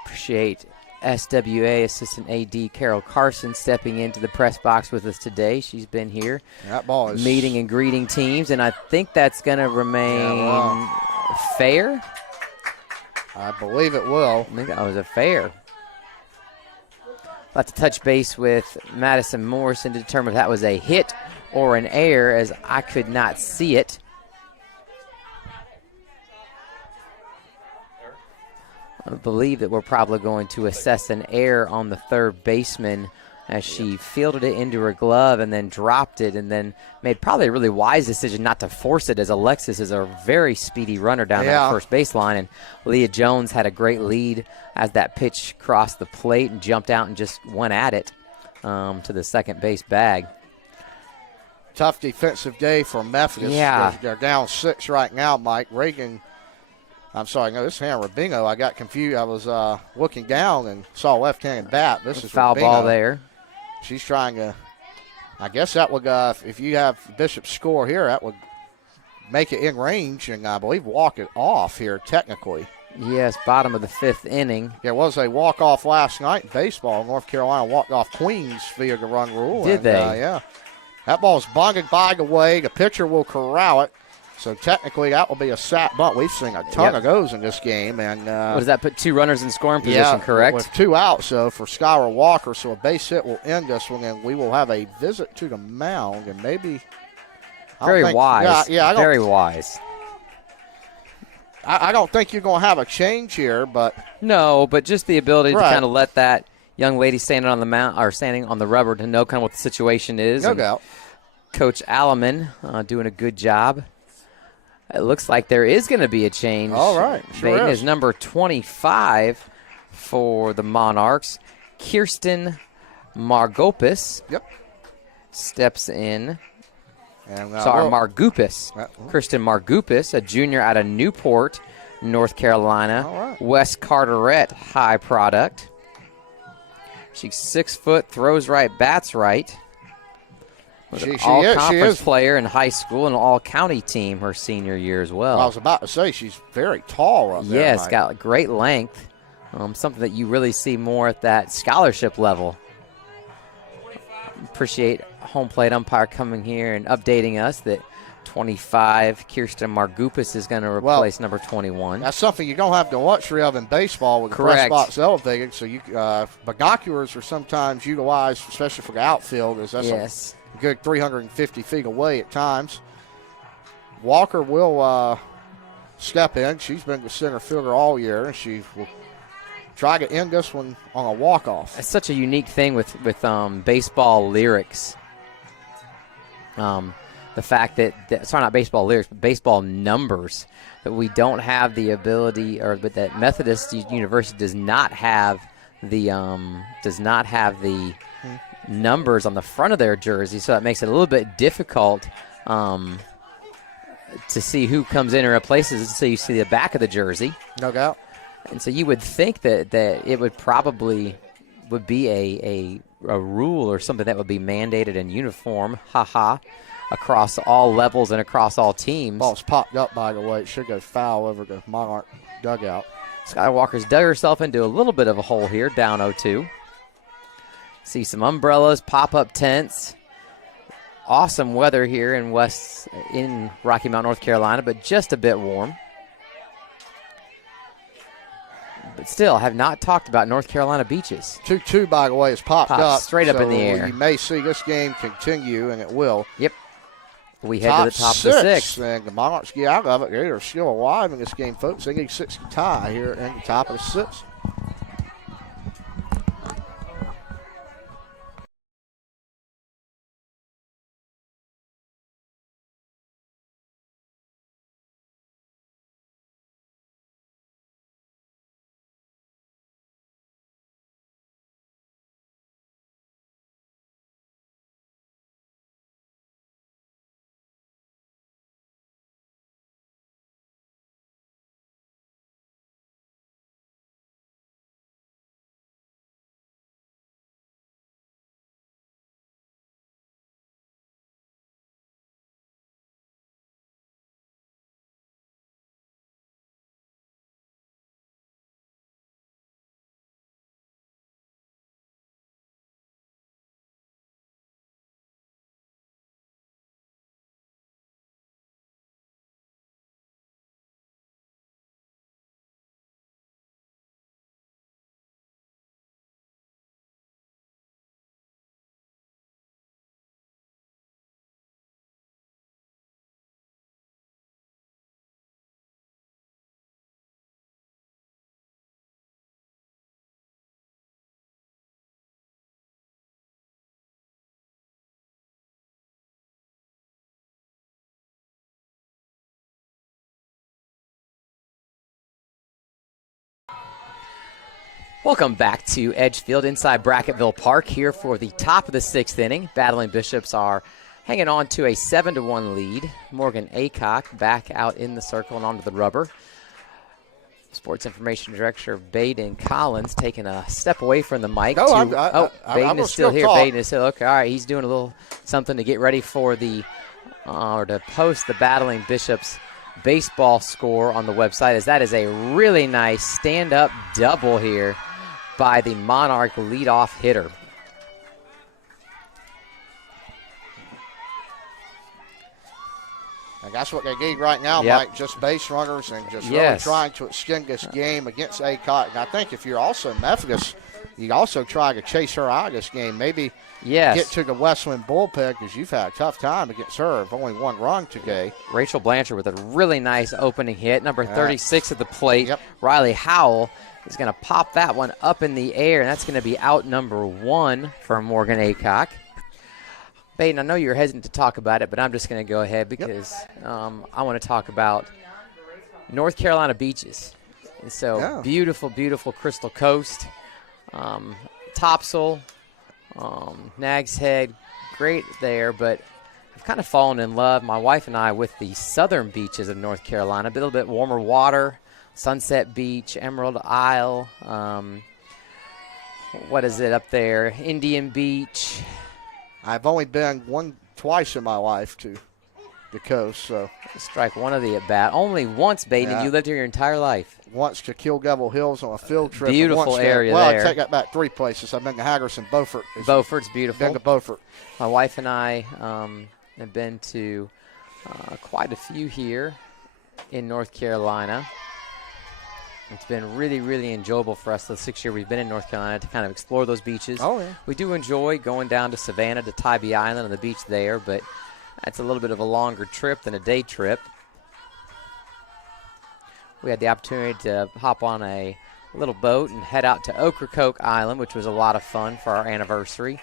Appreciate SWA Assistant AD Carol Carson stepping into the press box with us today. She's been here that ball is meeting and greeting teams, and I think that's going to remain fair. I believe it will. I think that was a fair. I'll have to touch base with Madison Morrison to determine if that was a hit or an error, as I could not see it. I believe that we're probably going to assess an error on the third baseman as she fielded it into her glove and then dropped it, and then made probably a really wise decision not to force it, as Alexis is a very speedy runner down that first baseline, and Leah Jones had a great lead as that pitch crossed the plate and jumped out and just went at it to the second base bag. Tough defensive day for Methodist. Yeah. They're down 6 right now, Mike. Reagan, I'm sorry, no, this is Hannah Rubino. I got confused. I was looking down and saw a left-handed bat. This is foul Rubino. Ball there. She's trying to, I guess that would, if you have Bishop score here, that would make it in range and I believe walk it off here technically. Yes, bottom of the 5th inning. There was a walk-off last night in baseball. North Carolina walked off Queens via the run rule. Did they? Yeah. That ball's bunted by the way. The pitcher will corral it. So technically that will be a sack bunt. We've seen a ton of those in this game. And what does that put 2 runners in scoring position, correct? With 2 outs, so for Skylar Walker. So a base hit will end this one, and we will have a visit to the mound, and maybe very wise. Yeah, very wise. I don't think you're going to have a change here, but no, but just the ability to kind of let that young lady standing on the mound or standing on the rubber to know kind of what the situation is. No doubt. Coach Alleman doing a good job. It looks like there is going to be a change. All right. Sure is number 25 for the Monarchs. Kirsten Margopis steps in. And, Margupis. Kirsten Margupis, a junior out of Newport, North Carolina. All right. West Carteret high product. She's 6 foot, throws right, bats right. She all-conference player in high school and all-county team her senior year as well. I was about to say she's very tall up there. Yes, got great length. Something that you really see more at that scholarship level. Appreciate home plate umpire coming here and updating us that 25, Kirsten Margupis, is going to replace number 21. That's something you don't have the luxury of in baseball with the press box elevated. So binoculars are sometimes utilized, especially for the outfield, as that's a good 350 feet away at times. Walker will step in. She's been the center fielder all year, and she will try to end this one on a walk-off. It's such a unique thing with baseball lyrics. The fact that sorry, not baseball lyrics, but baseball numbers, that we don't have the ability, but that Methodist University does not have the numbers on the front of their jersey, so that makes it a little bit difficult to see who comes in or replaces it. So you see the back of the jersey, No doubt. and so you would think that it would probably be a rule or something that would be mandated in uniform. Across all levels and across all teams. Ball's popped up, by the way. It should go foul over the Monarch dugout. Skywalker's dug herself into a little bit of a hole here, down 0-2. See some umbrellas, pop-up tents. Awesome weather here in Rocky Mount, North Carolina, but just a bit warm. But still, have not talked about North Carolina beaches. 2-2, by the way, is popped up. Straight up in the air. You may see this game continue, and it will. Yep. We head to the top of the sixth. And the Monarchs get out of it. They are still alive in this game, folks. They need 6 to tie here in the top of the sixth. Welcome back to Edgefield inside Brackettville Park here for the top of the sixth inning. Battling Bishops are hanging on to a 7-1 lead. Morgan Aycock back out in the circle and onto the rubber. Sports Information Director Baden Collins taking a step away from the mic. Baden is still here. Baden is still okay. All right, he's doing a little something to get ready for the to post the Battling Bishops baseball score on the website, as that is a really nice stand-up double here by the Monarch leadoff hitter. And that's what they need right now, Mike, just base runners and just really trying to extend this game against Aycock. And I think if you're also Methodist, you also try to chase her out of this game. Maybe get to the Wesleyan bullpen, because you've had a tough time against her. Only 1 run today. Rachel Blanchard with a really nice opening hit. Number 36 at the plate. Riley Howell is going to pop that one up in the air, and that's going to be out number 1 for Morgan Aycock. Baden, I know you're hesitant to talk about it, but I'm just going to go ahead because I want to talk about North Carolina beaches. And so beautiful, beautiful Crystal Coast, Topsail, Nags Head, great there, but I've kind of fallen in love, my wife and I, with the southern beaches of North Carolina. A little bit warmer water, Sunset Beach, Emerald Isle, what is it up there, Indian Beach. I've only been twice in my life to the coast, so. Strike one of the at-bat. Only once, Baden, and you lived here your entire life. Once to Kill Devil Hills on a field trip. Beautiful area there. Well, I take that back 3 places. I've been to Hagerson, Beaufort. Beaufort's beautiful. Been to Beaufort. My wife and I have been to quite a few here in North Carolina. It's been really, really enjoyable for us the 6 year we've been in North Carolina to kind of explore those beaches. Oh, yeah. We do enjoy going down to Savannah to Tybee Island and the beach there, but that's a little bit of a longer trip than a day trip. we had the opportunity to hop on a little boat and head out to Ocracoke Island, which was a lot of fun for our anniversary.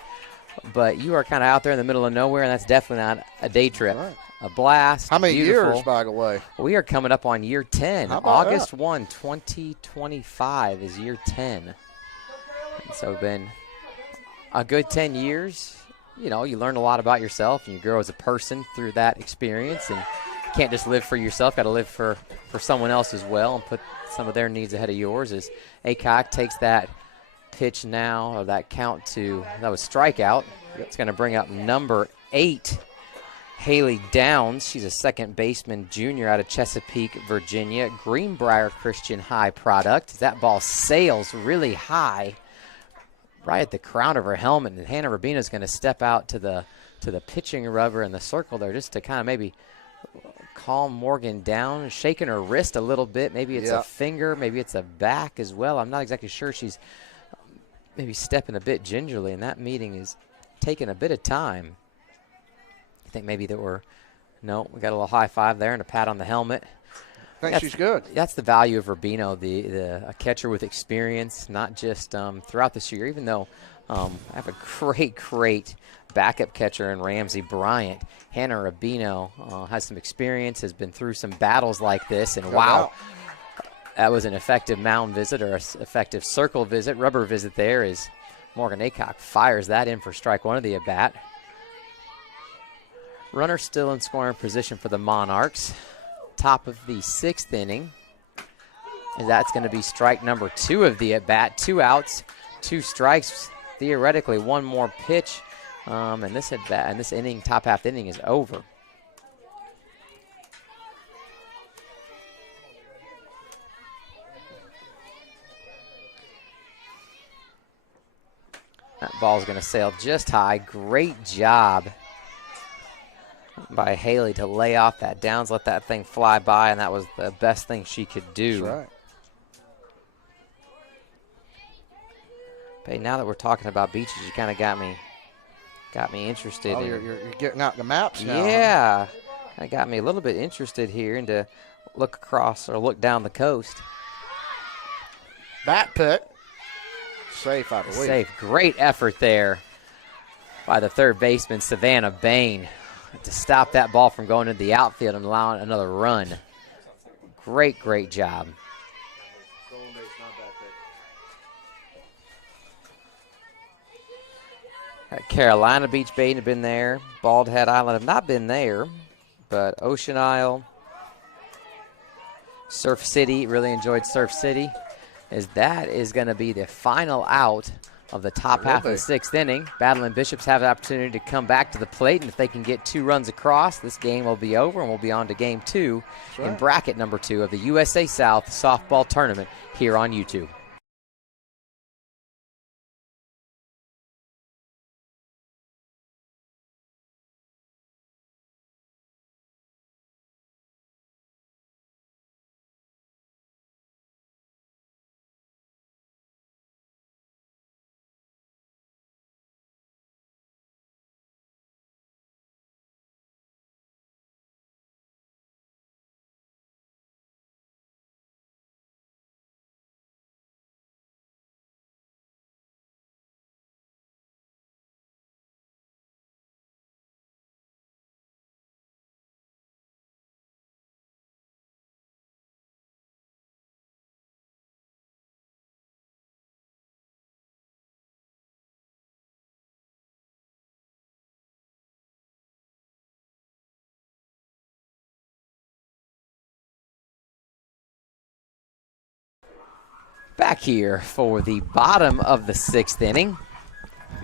But you are kind of out there in the middle of nowhere, and that's definitely not a day trip. Right. A blast. How many beautiful. years, by the way? We are coming up on year 10. How about August that? 1, 2025 is year 10. And so it's been a good 10 years. You know, you learn a lot about yourself and you grow as a person through that experience. And you can't just live for yourself, got to live for someone else as well and put some of their needs ahead of yours. As Aycock takes that pitch now, or that count to, that was strikeout. It's going to bring up number 8, Haley Downs. She's a second baseman junior out of Chesapeake, Virginia. Greenbrier Christian High product. That ball sails really high right at the crown of her helmet, and Hannah Rubino's going to step out to the pitching rubber in the circle there just to kind of maybe calm Morgan down, shaking her wrist a little bit. Maybe it's a finger, maybe it's a back as well. I'm not exactly sure. She's maybe stepping a bit gingerly, and that meeting is taking a bit of time. I think maybe we got a little high five there and a pat on the helmet. I think she's good. That's the value of Rubino, a catcher with experience, not just throughout this year, even though I have a great backup catcher in Ramsey Bryant. Hannah Rubino has some experience, has been through some battles like this, and wow, that was an effective mound visit or an effective circle visit, rubber visit there as Morgan Aycock fires that in for strike one of the at-bat. Runner still in scoring position for the Monarchs. Top of the 6th inning. And that's going to be strike number 2 of the at-bat. 2 outs, 2 strikes, theoretically 1 more pitch. And this at-bat, and this inning, top half inning is over. That ball's going to sail just high. Great job by Haley to lay off that Downs, let that thing fly by, and that was the best thing she could do. That's right. Hey, now that we're talking about beaches, you kind of got me interested. Oh, you're getting out the maps now. Yeah, kind of got me a little bit interested here and to look across or look down the coast. Bat pit. Safe, I believe. Safe. Great effort there by the third baseman, Savannah Bain, to stop that ball from going into the outfield and allowing another run. Great job. Carolina Beach Baden have been there. Bald Head Island have not been there, but Ocean Isle, Surf City, really enjoyed Surf City, as that is going to be the final out of the top half of the 6th inning. Battling Bishops have the opportunity to come back to the plate, and if they can get 2 runs across, this game will be over, and we'll be on to game 2 in bracket number 2 of the USA South softball tournament here on YouTube. Back here for the bottom of the 6th inning.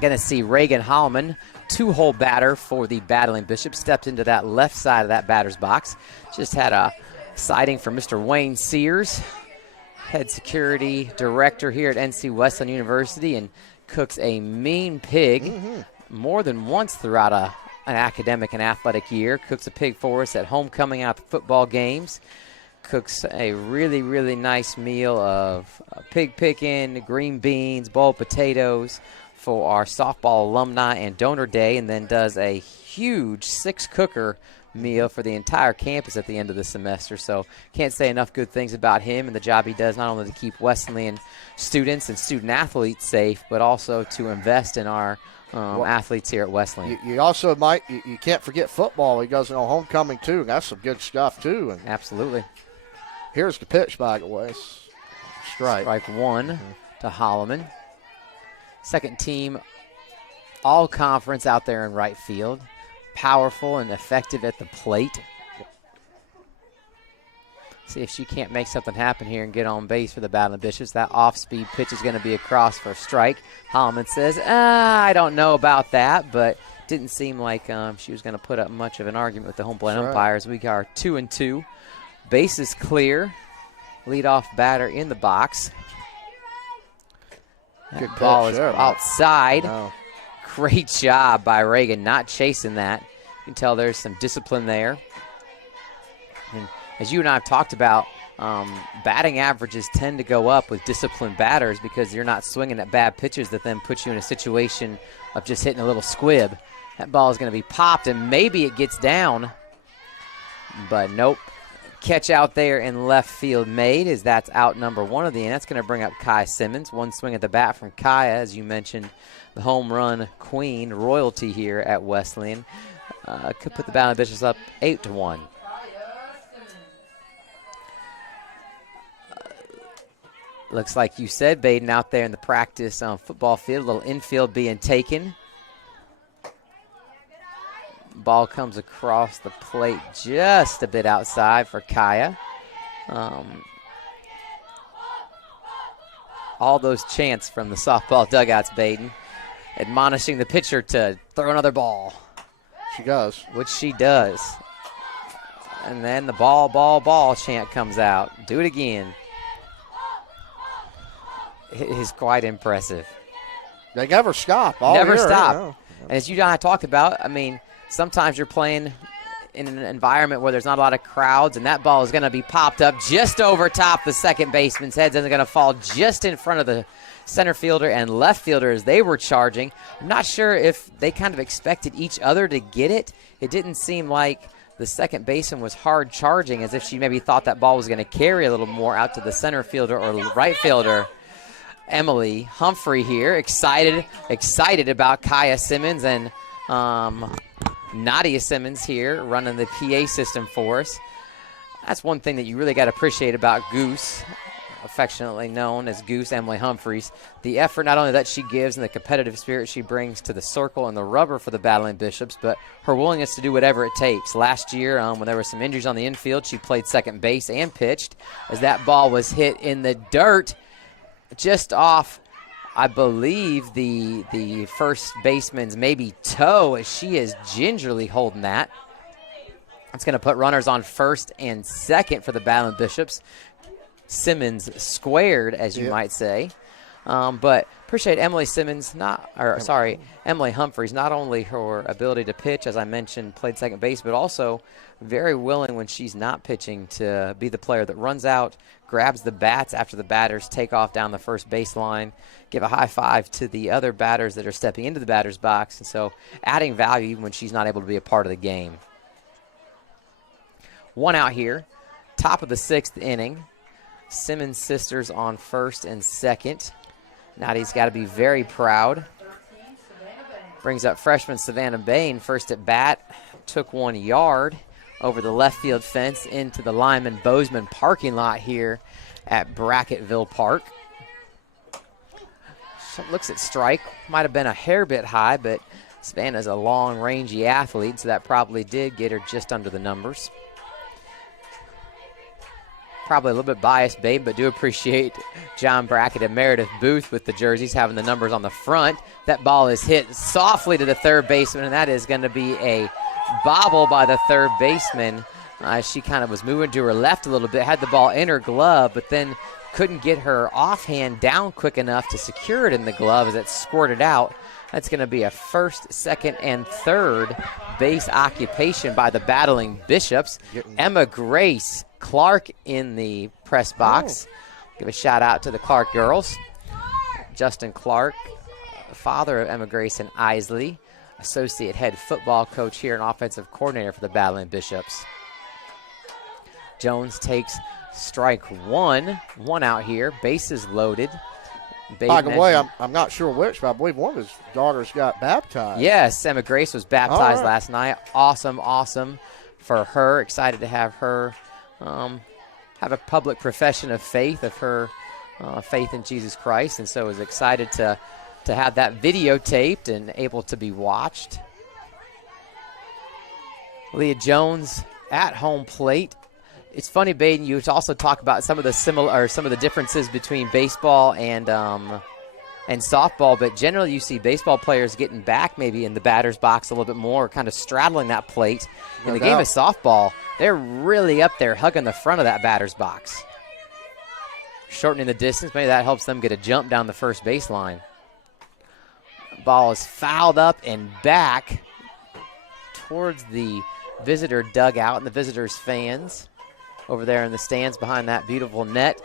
Going to see Reagan Hallman, 2-hole batter for the Battling Bishops, stepped into that left side of that batter's box. Just had a sighting from Mr. Wayne Sears, head security director here at NC Wesleyan University, and cooks a mean pig more than once throughout an academic and athletic year. Cooks a pig for us at homecoming out the football games. Cooks a really nice meal of pig picking, green beans, boiled potatoes for our softball alumni and donor day, and then does a huge 6-cooker meal for the entire campus at the end of the semester. So can't say enough good things about him and the job he does, not only to keep Wesleyan students and student athletes safe, but also to invest in our athletes here at Wesleyan. You also you can't forget football. He goes on homecoming too. That's some good stuff too. And absolutely. Here's the pitch, by the way. Strike one to Holloman. Second team all conference out there in right field. Powerful and effective at the plate. See if she can't make something happen here and get on base for the Battling Bishops. That off-speed pitch is going to be across for a strike. Holloman says, I don't know about that, but didn't seem like she was going to put up much of an argument with the home plate umpires. We are 2-2. Base is clear. Leadoff batter in the box. Good ball pitch is there, outside. No. Great job by Reagan not chasing that. You can tell there's some discipline there. And as you and I have talked about, batting averages tend to go up with disciplined batters because you're not swinging at bad pitches that then put you in a situation of just hitting a little squib. That ball is going to be popped, and maybe it gets down. But nope. Catch out there in left field made as that's out number one of the inning. That's going to bring up Kai Simmons. One swing at the bat from Kaya, as you mentioned, the home run queen, royalty here at Wesleyan. Could put the Battling Bishops up 8-1. Looks like you said, Baden out there in the practice football field, a little infield being taken. Ball comes across the plate just a bit outside for Kaya. All those chants from the softball dugouts, Baden, admonishing the pitcher to throw another ball. She does. Which she does. And then the ball, ball, ball chant comes out. Do it again. It is quite impressive. They never stop. All never year, stop. yeah. And as you and I talked about, I mean, sometimes you're playing in an environment where there's not a lot of crowds, and that ball is going to be popped up just over top the second baseman's head, and it's going to fall just in front of the center fielder and left fielder as they were charging. I'm not sure if they kind of expected each other to get it. It didn't seem like the second baseman was hard charging, as if she maybe thought that ball was going to carry a little more out to the center fielder or right fielder. Emily Humphrey here, excited about Kaya Simmons and Nadia Simmons here running the PA system for us. That's one thing that you really got to appreciate about Goose, affectionately known as Goose, Emily Humphreys. The effort not only that she gives and the competitive spirit she brings to the circle and the rubber for the Battling Bishops, but her willingness to do whatever it takes. Last year, when there were some injuries on the infield, she played second base and pitched as that ball was hit in the dirt just off, I believe, the first baseman's maybe toe, as she is gingerly holding that. It's going to put runners on first and second for the Battling Bishops. Simmons squared, as you might say. But appreciate Emily Humphreys, not only her ability to pitch, as I mentioned, played second base, but also very willing when she's not pitching to be the player that runs out, grabs the bats after the batters take off down the first baseline, give a high five to the other batters that are stepping into the batter's box, and so adding value even when she's not able to be a part of the game. One out here, top of the sixth inning. Simmons sisters on first and second. Nadia's got to be very proud. Brings up freshman Savannah Bain, first at bat, took 1 yard over the left field fence into the Lyman Bozeman parking lot here at Bracketville Park. Looks at strike, might have been a hair bit high, but Savannah's a long, rangy athlete, so that probably did get her just under the numbers. Probably a little bit biased, Babe, but do appreciate John Brackett and Meredith Booth with the jerseys having the numbers on the front. That ball is hit softly to the third baseman, and that is going to be a bobble by the third baseman. She kind of was moving to her left a little bit, had the ball in her glove, but then couldn't get her offhand down quick enough to secure it in the glove as it squirted out. That's going to be a first, second, and third base occupation by the Battling Bishops. Emma Grace Clark in the press box. Give a shout out to the Clark girls. Justin Clark, father of Emma Grace and Isley, associate head football coach here and offensive coordinator for the Battling Bishops. Jones takes strike one out here. Bases loaded. By the way, I'm not sure which, but I believe one of his daughters got baptized. Yes, Emma Grace was baptized last night. Awesome for her. Excited to have her have a public profession of faith, of her faith in Jesus Christ, and so was excited to have that videotaped and able to be watched. Leah Jones at home plate. It's funny, Baden, you also talk about some of the differences between baseball and softball, but generally you see baseball players getting back maybe in the batter's box a little bit more, kind of straddling that plate. In the game of softball, they're really up there hugging the front of that batter's box. Shortening the distance, maybe that helps them get a jump down the first baseline. Ball is fouled up and back towards the visitor dugout and the visitors' fans over there in the stands behind that beautiful net.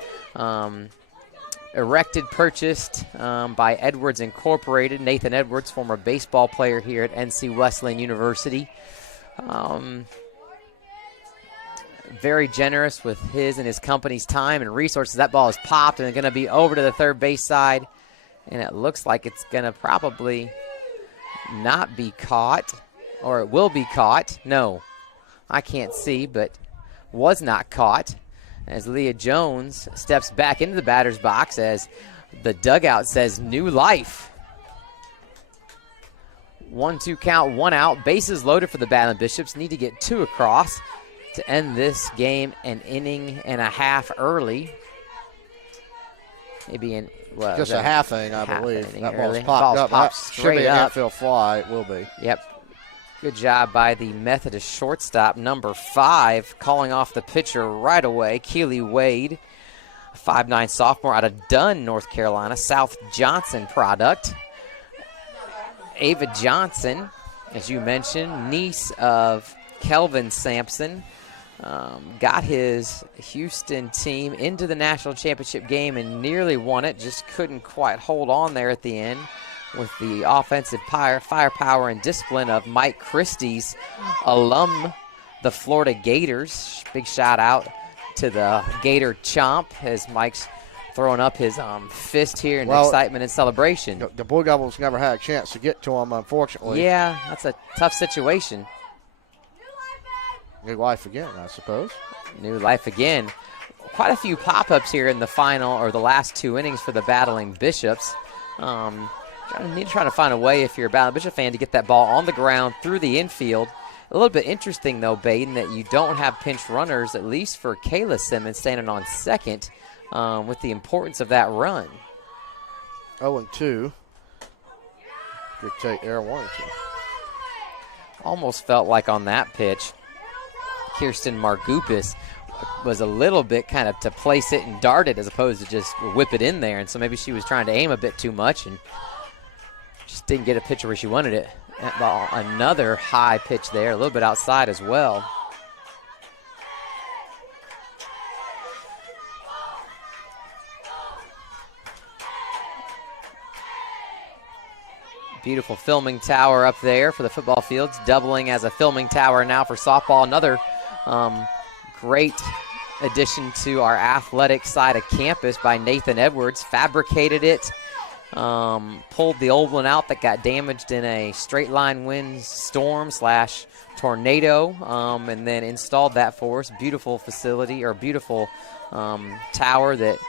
Erected, purchased by Edwards Incorporated. Nathan Edwards, former baseball player here at NC Wesleyan University. Very generous with his and his company's time and resources. That ball is popped and it's going to be over to the third base side. And it looks like it's going to probably not be caught, or it will be caught. No, I can't see, but was not caught as Leah Jones steps back into the batter's box as the dugout says new life. 1-2 count, 1 out. Bases loaded for the Battling Bishops. Need to get 2 across to end this game an inning and a half early. Maybe in just a half inning, I believe. That ball's early. popped up. Popped Should be an infield fly. It will be. Yep. Good job by the Methodist shortstop, number 5, calling off the pitcher right away, Keely Wade, 5'9" sophomore out of Dunn, North Carolina, South Johnson product. Ava Johnson, as you mentioned, niece of Kelvin Sampson, got his Houston team into the national championship game and nearly won it, just couldn't quite hold on there at the end, with the offensive firepower and discipline of Mike Christie's alum, the Florida Gators. Big shout out to the Gator Chomp as Mike's throwing up his fist here in excitement and celebration. The Blue Devils never had a chance to get to him, unfortunately. Yeah, that's a tough situation. New life again, I suppose. New life again. Quite a few pop-ups here in the final or the last 2 innings for the Battling Bishops. Trying to find a way, if you're a Battling Bishop fan, to get that ball on the ground through the infield. A little bit interesting, though, Baden, that you don't have pinch runners, at least for Kayla Simmons standing on second, with the importance of that run. 0-2. Good take there, 1-2. Almost felt like on that pitch, Kirsten Margupis was a little bit kind of to place it and dart it as opposed to just whip it in there. And so maybe she was trying to aim a bit too much and just didn't get a pitch where she wanted it. That ball, another high pitch there, a little bit outside as well. Beautiful filming tower up there for the football fields, doubling as a filming tower now for softball. Another great addition to our athletic side of campus by Nathan Edwards. Fabricated it, pulled the old one out that got damaged in a straight line wind storm / tornado, and then installed that for us. Beautiful facility, or beautiful tower that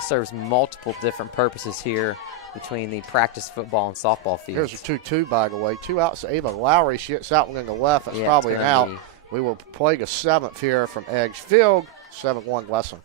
serves multiple different purposes here between the practice football and softball fields. Here's a 2-2, by the way. 2 outs to Ava Lowry. She hits that one in the left. That's probably an out. We will play the 7th here from Edge Field. 7-1 Wesleyan.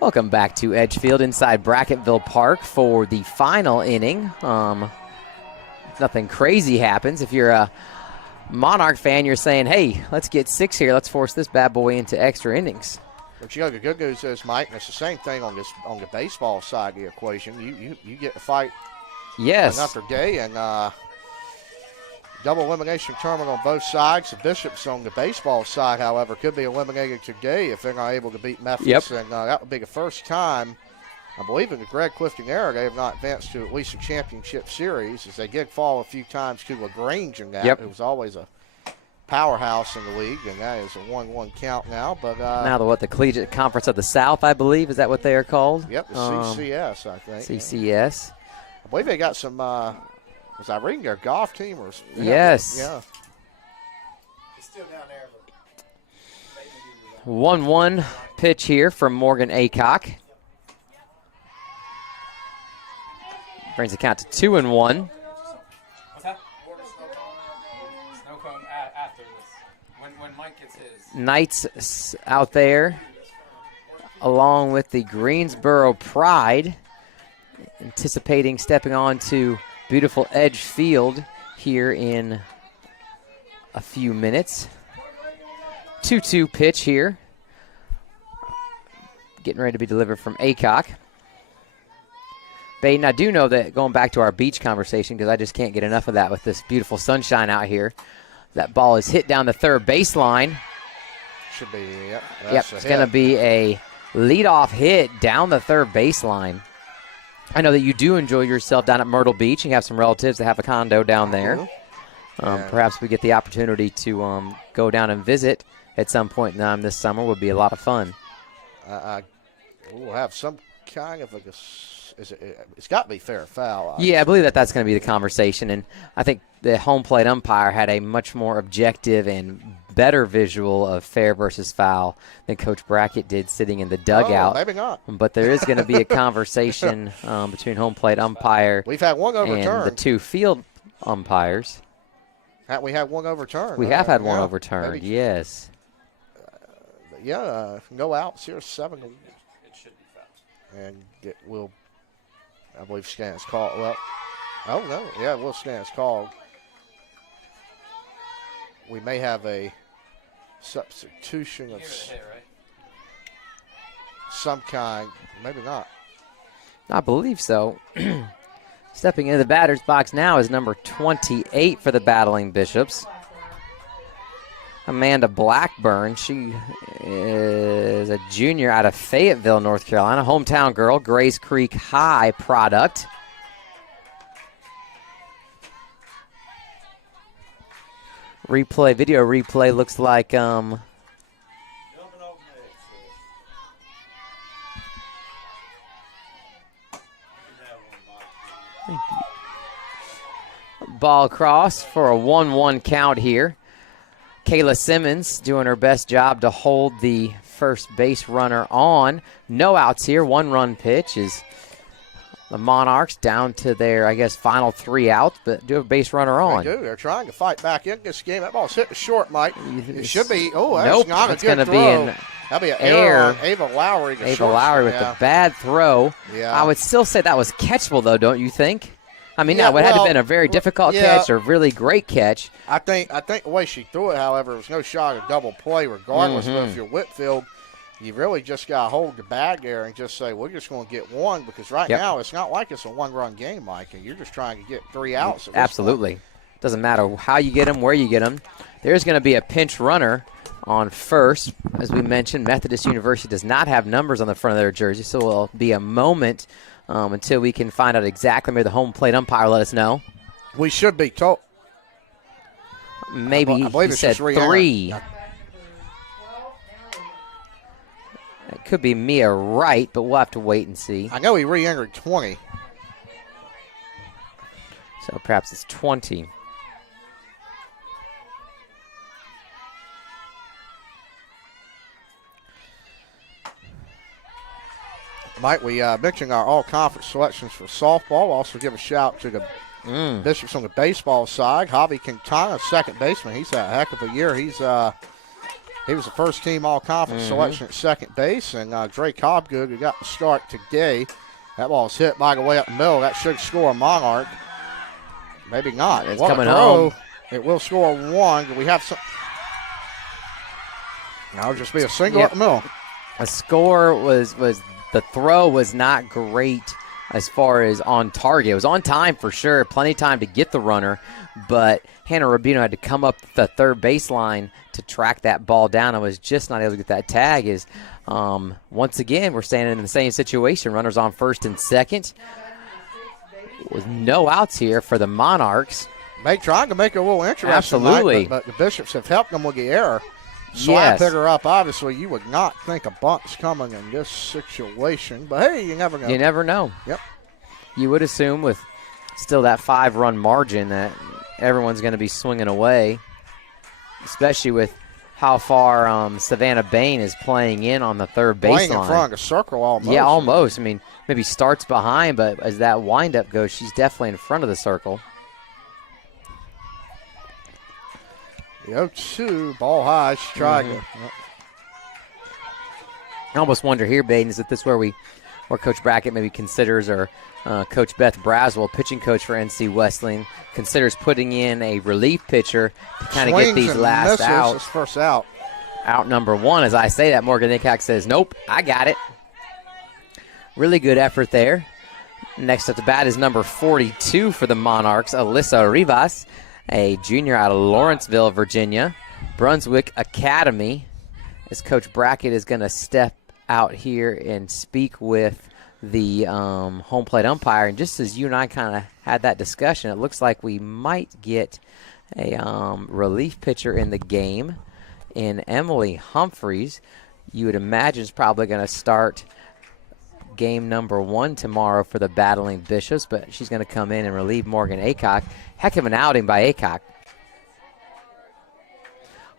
Welcome back to Edgefield inside Bracketville Park for the final inning. Nothing crazy happens. If you're a Monarch fan, you're saying, hey, let's get 6 here. Let's force this bad boy into extra innings. But you know, the good news is, Mike, and it's the same thing on the baseball side of the equation. You get to fight another day, and double elimination tournament on both sides. The Bishops on the baseball side, however, could be eliminated today if they're not able to beat Methodist. Yep. And that would be the first time, I believe, in the Greg Clifton era, they have not advanced to at least a championship series, as they did fall a few times to LaGrange in that. Yep. It was always a powerhouse in the league, and that is a 1-1 count now. But now the Collegiate Conference of the South, I believe, is that what they are called? Yep, the CCS, I think. CCS. Yeah. I believe they got some. Was I reading their golf team or? Yes. Yeah. It's still down there. 1-1 pitch here from Morgan Aycock. Brings the count to 2-1. What's that? Snow cone after this. When Mike gets his. Knights out there, along with the Greensboro Pride, anticipating stepping on to beautiful Edge Field here in a few minutes. 2-2 pitch here. Getting ready to be delivered from Aycock. Baden, I do know that, going back to our beach conversation, because I just can't get enough of that with this beautiful sunshine out here, that ball is hit down the third baseline. Should be, yep. It's going to be a leadoff hit down the third baseline. I know that you do enjoy yourself down at Myrtle Beach. You have some relatives that have a condo down there. Perhaps we get the opportunity to go down and visit at some point in time this summer. Would be a lot of fun. We'll have some kind of it's got to be fair or foul. Yeah, I believe that's going to be the conversation. And I think the home plate umpire had a much more objective and better visual of fair versus foul than Coach Brackett did sitting in the dugout. Maybe not. But there is going to be a conversation between home plate umpire We've had one overturned. and the two field umpires. We had one overturned. We have had one yeah, overturned, maybe. yes. No outs here, 7. It should be foul. And it will, I believe, Stan's called. Well, oh, no. Yeah, Will Stan's called. We may have a substitution of Give it a hit, right? some kind. Maybe not. I believe so. Stepping into the batter's box now is number 28 for the Battling Bishops, Amanda Blackburn. She is a junior out of Fayetteville, North Carolina, hometown girl, Grays Creek High product. Video replay looks like ball across for a 1-1 count here. Kayla Simmons doing her best job to hold the first base runner on. No outs here. 1-run pitch is the Monarchs down to their, I guess, final 3 outs, but do have a base runner on. They do. They're trying to fight back in this game. That ball's hitting short, Mike. It should be. Oh, that's nope, not a it's good gonna throw. Be an That'll be an air. error on Ava Lowry. Ava Lowry with the bad throw. Yeah. I would still say that was catchable, though, don't you think? I mean, now it had to have been a very difficult catch or a really great catch. I think the way she threw it, however, was no shot at double play regardless. But if you're Whitfield, you really just got to hold the bag there and just say, we're just going to get one, because right now it's not like it's a one-run game, Mike, and you're just trying to get 3 outs. Absolutely. Doesn't matter how you get them, where you get them. There's going to be a pinch runner on first. As we mentioned, Methodist University does not have numbers on the front of their jersey, so it'll be a moment until we can find out exactly. Maybe the home plate umpire let us know. We should be told. Maybe I believe he it's said just 3. It could be Mia Wright, but we'll have to wait and see. I know he re-entered 20. So perhaps it's 20. Mike, we mentioned our all-conference selections for softball. We'll also give a shout to the Bishops on the baseball side. Javi Quintana, second baseman. He's had a heck of a year. He's He was the first team all-conference selection at second base, and Drake Hobgood, who got the start today. That ball's hit by the way up the middle. That should score a Monarch. Maybe not. It's what coming a throw. home. It will score one. We have some. Now just be a single up the middle. The score was the throw was not great as far as on target. It was on time for sure, plenty of time to get the runner, but Hannah Rubino had to come up the third baseline to track that ball down and was just not able to get that tag. Is once again, we're standing in the same situation. Runners on first and second with no outs here for the Monarchs. Trying to make it a little interesting. Absolutely. But the Bishops have helped them with the error. Slide pick her up. Obviously, you would not think a bunt's coming in this situation. But, hey, you never know. You never know. Yep. You would assume with still that 5-run margin that everyone's going to be swinging away, especially with how far Savannah Bain is playing in on the third baseline. Playing in front of the circle almost. Yeah, almost. I mean, maybe starts behind, but as that windup goes, she's definitely in front of the circle. The 0-2, ball high. She's trying to. Yep. I almost wonder here, Baden, is this where Coach Brackett maybe considers, or Coach Beth Braswell, pitching coach for NC Wesleyan, considers putting in a relief pitcher to kind of get these last outs. This first out. Out number one. As I say that, Morgan Hickok says, nope, I got it. Really good effort there. Next up to bat is number 42 for the Monarchs, Alyssa Rivas, a junior out of Lawrenceville, Virginia, Brunswick Academy. As Coach Brackett is going to step out here and speak with the home plate umpire. And just as you and I kind of had that discussion, it looks like we might get a relief pitcher in the game in Emily Humphreys. You would imagine is probably going to start game number 1 tomorrow for the Battling Bishops, but she's going to come in and relieve Morgan Aycock. Heck of an outing by Aycock.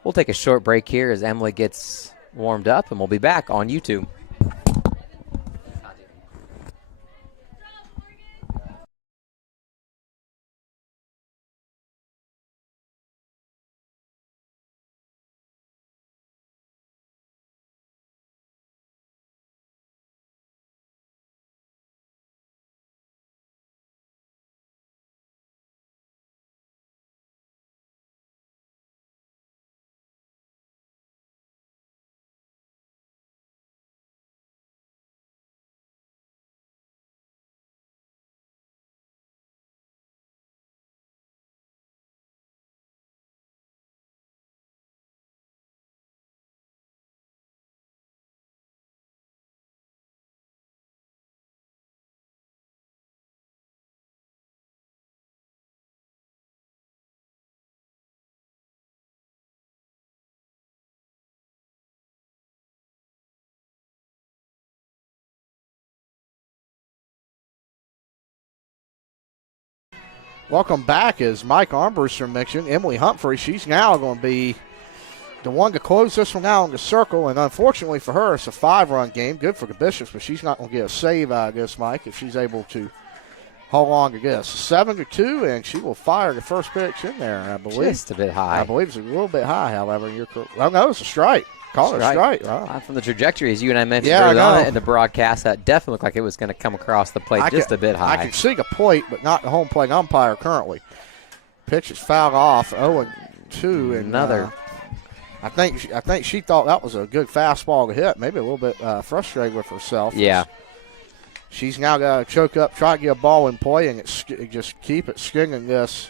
We'll take a short break here as Emily gets warmed up, and we'll be back on YouTube. Welcome back. As Mike Armbruster mentioned, Emily Humphrey, she's now going to be the one to close this one out in the circle. And unfortunately for her, it's a 5-run game. Good for the Bishops, but she's not going to get a save out of this, Mike, if she's able to hold on to this. 7-2, and she will fire the first pitch in there, I believe. Just a bit high. I believe it's a little bit high, however. You're correct. Well, no, it's a strike. Call it a strike. Wow. From the trajectory, as you and I mentioned earlier on in the broadcast, that definitely looked like it was going to come across the plate just a bit high. I can see the plate, but not the home plate umpire currently. Pitch is fouled off, 0-2. And another. I think she thought that was a good fastball to hit. Maybe a little bit frustrated with herself. Yeah. She's now got to choke up, try to get a ball in play, and just keep it stinging this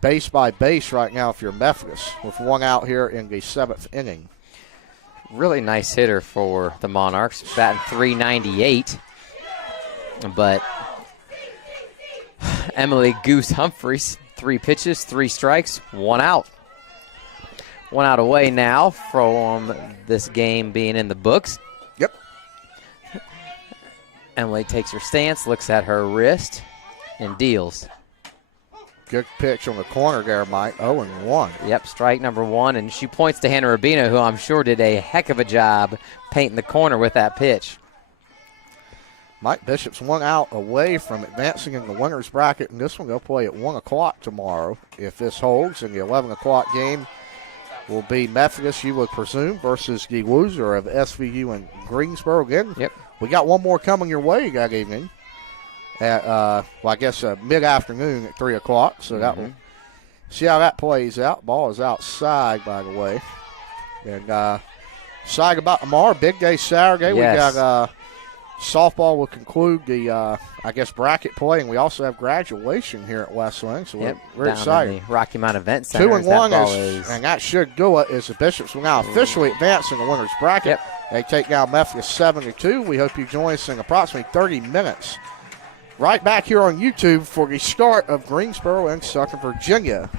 base by base right now if you're Methodist, with one out here in the 7th inning. Really nice hitter for the Monarchs, batting .398. But Emily Goose Humphreys, 3 pitches, 3 strikes, 1 out. 1 out away now from this game being in the books. Yep. Emily takes her stance, looks at her wrist, and deals. Good pitch on the corner there, Mike. 0-1. Yep, strike number 1. And she points to Hannah Rubino, who I'm sure did a heck of a job painting the corner with that pitch. Mike Bishop's 1 out away from advancing in the winner's bracket, and this one they'll play at 1 o'clock tomorrow. If this holds in the 11 o'clock game, will be Methodist, you would presume, versus the loser of SVU and Greensboro. Again, Yep. we got one more coming your way that evening at, I guess, mid-afternoon at 3 o'clock. So that will see how that plays out. Ball is outside, by the way. And excited about tomorrow. Big day Saturday. Yes. We got softball will conclude the, I guess, bracket play, and we also have graduation here at Wesleyan. So we're down excited. in the Rocky Mount Event Center. 2-1 and that should do it. As the Bishops will now officially advance in the winners bracket. Yep. They take down Methodist 7-2. We hope you join us in approximately 30 minutes. Right back here on YouTube for the start of Greensboro and Southern Virginia.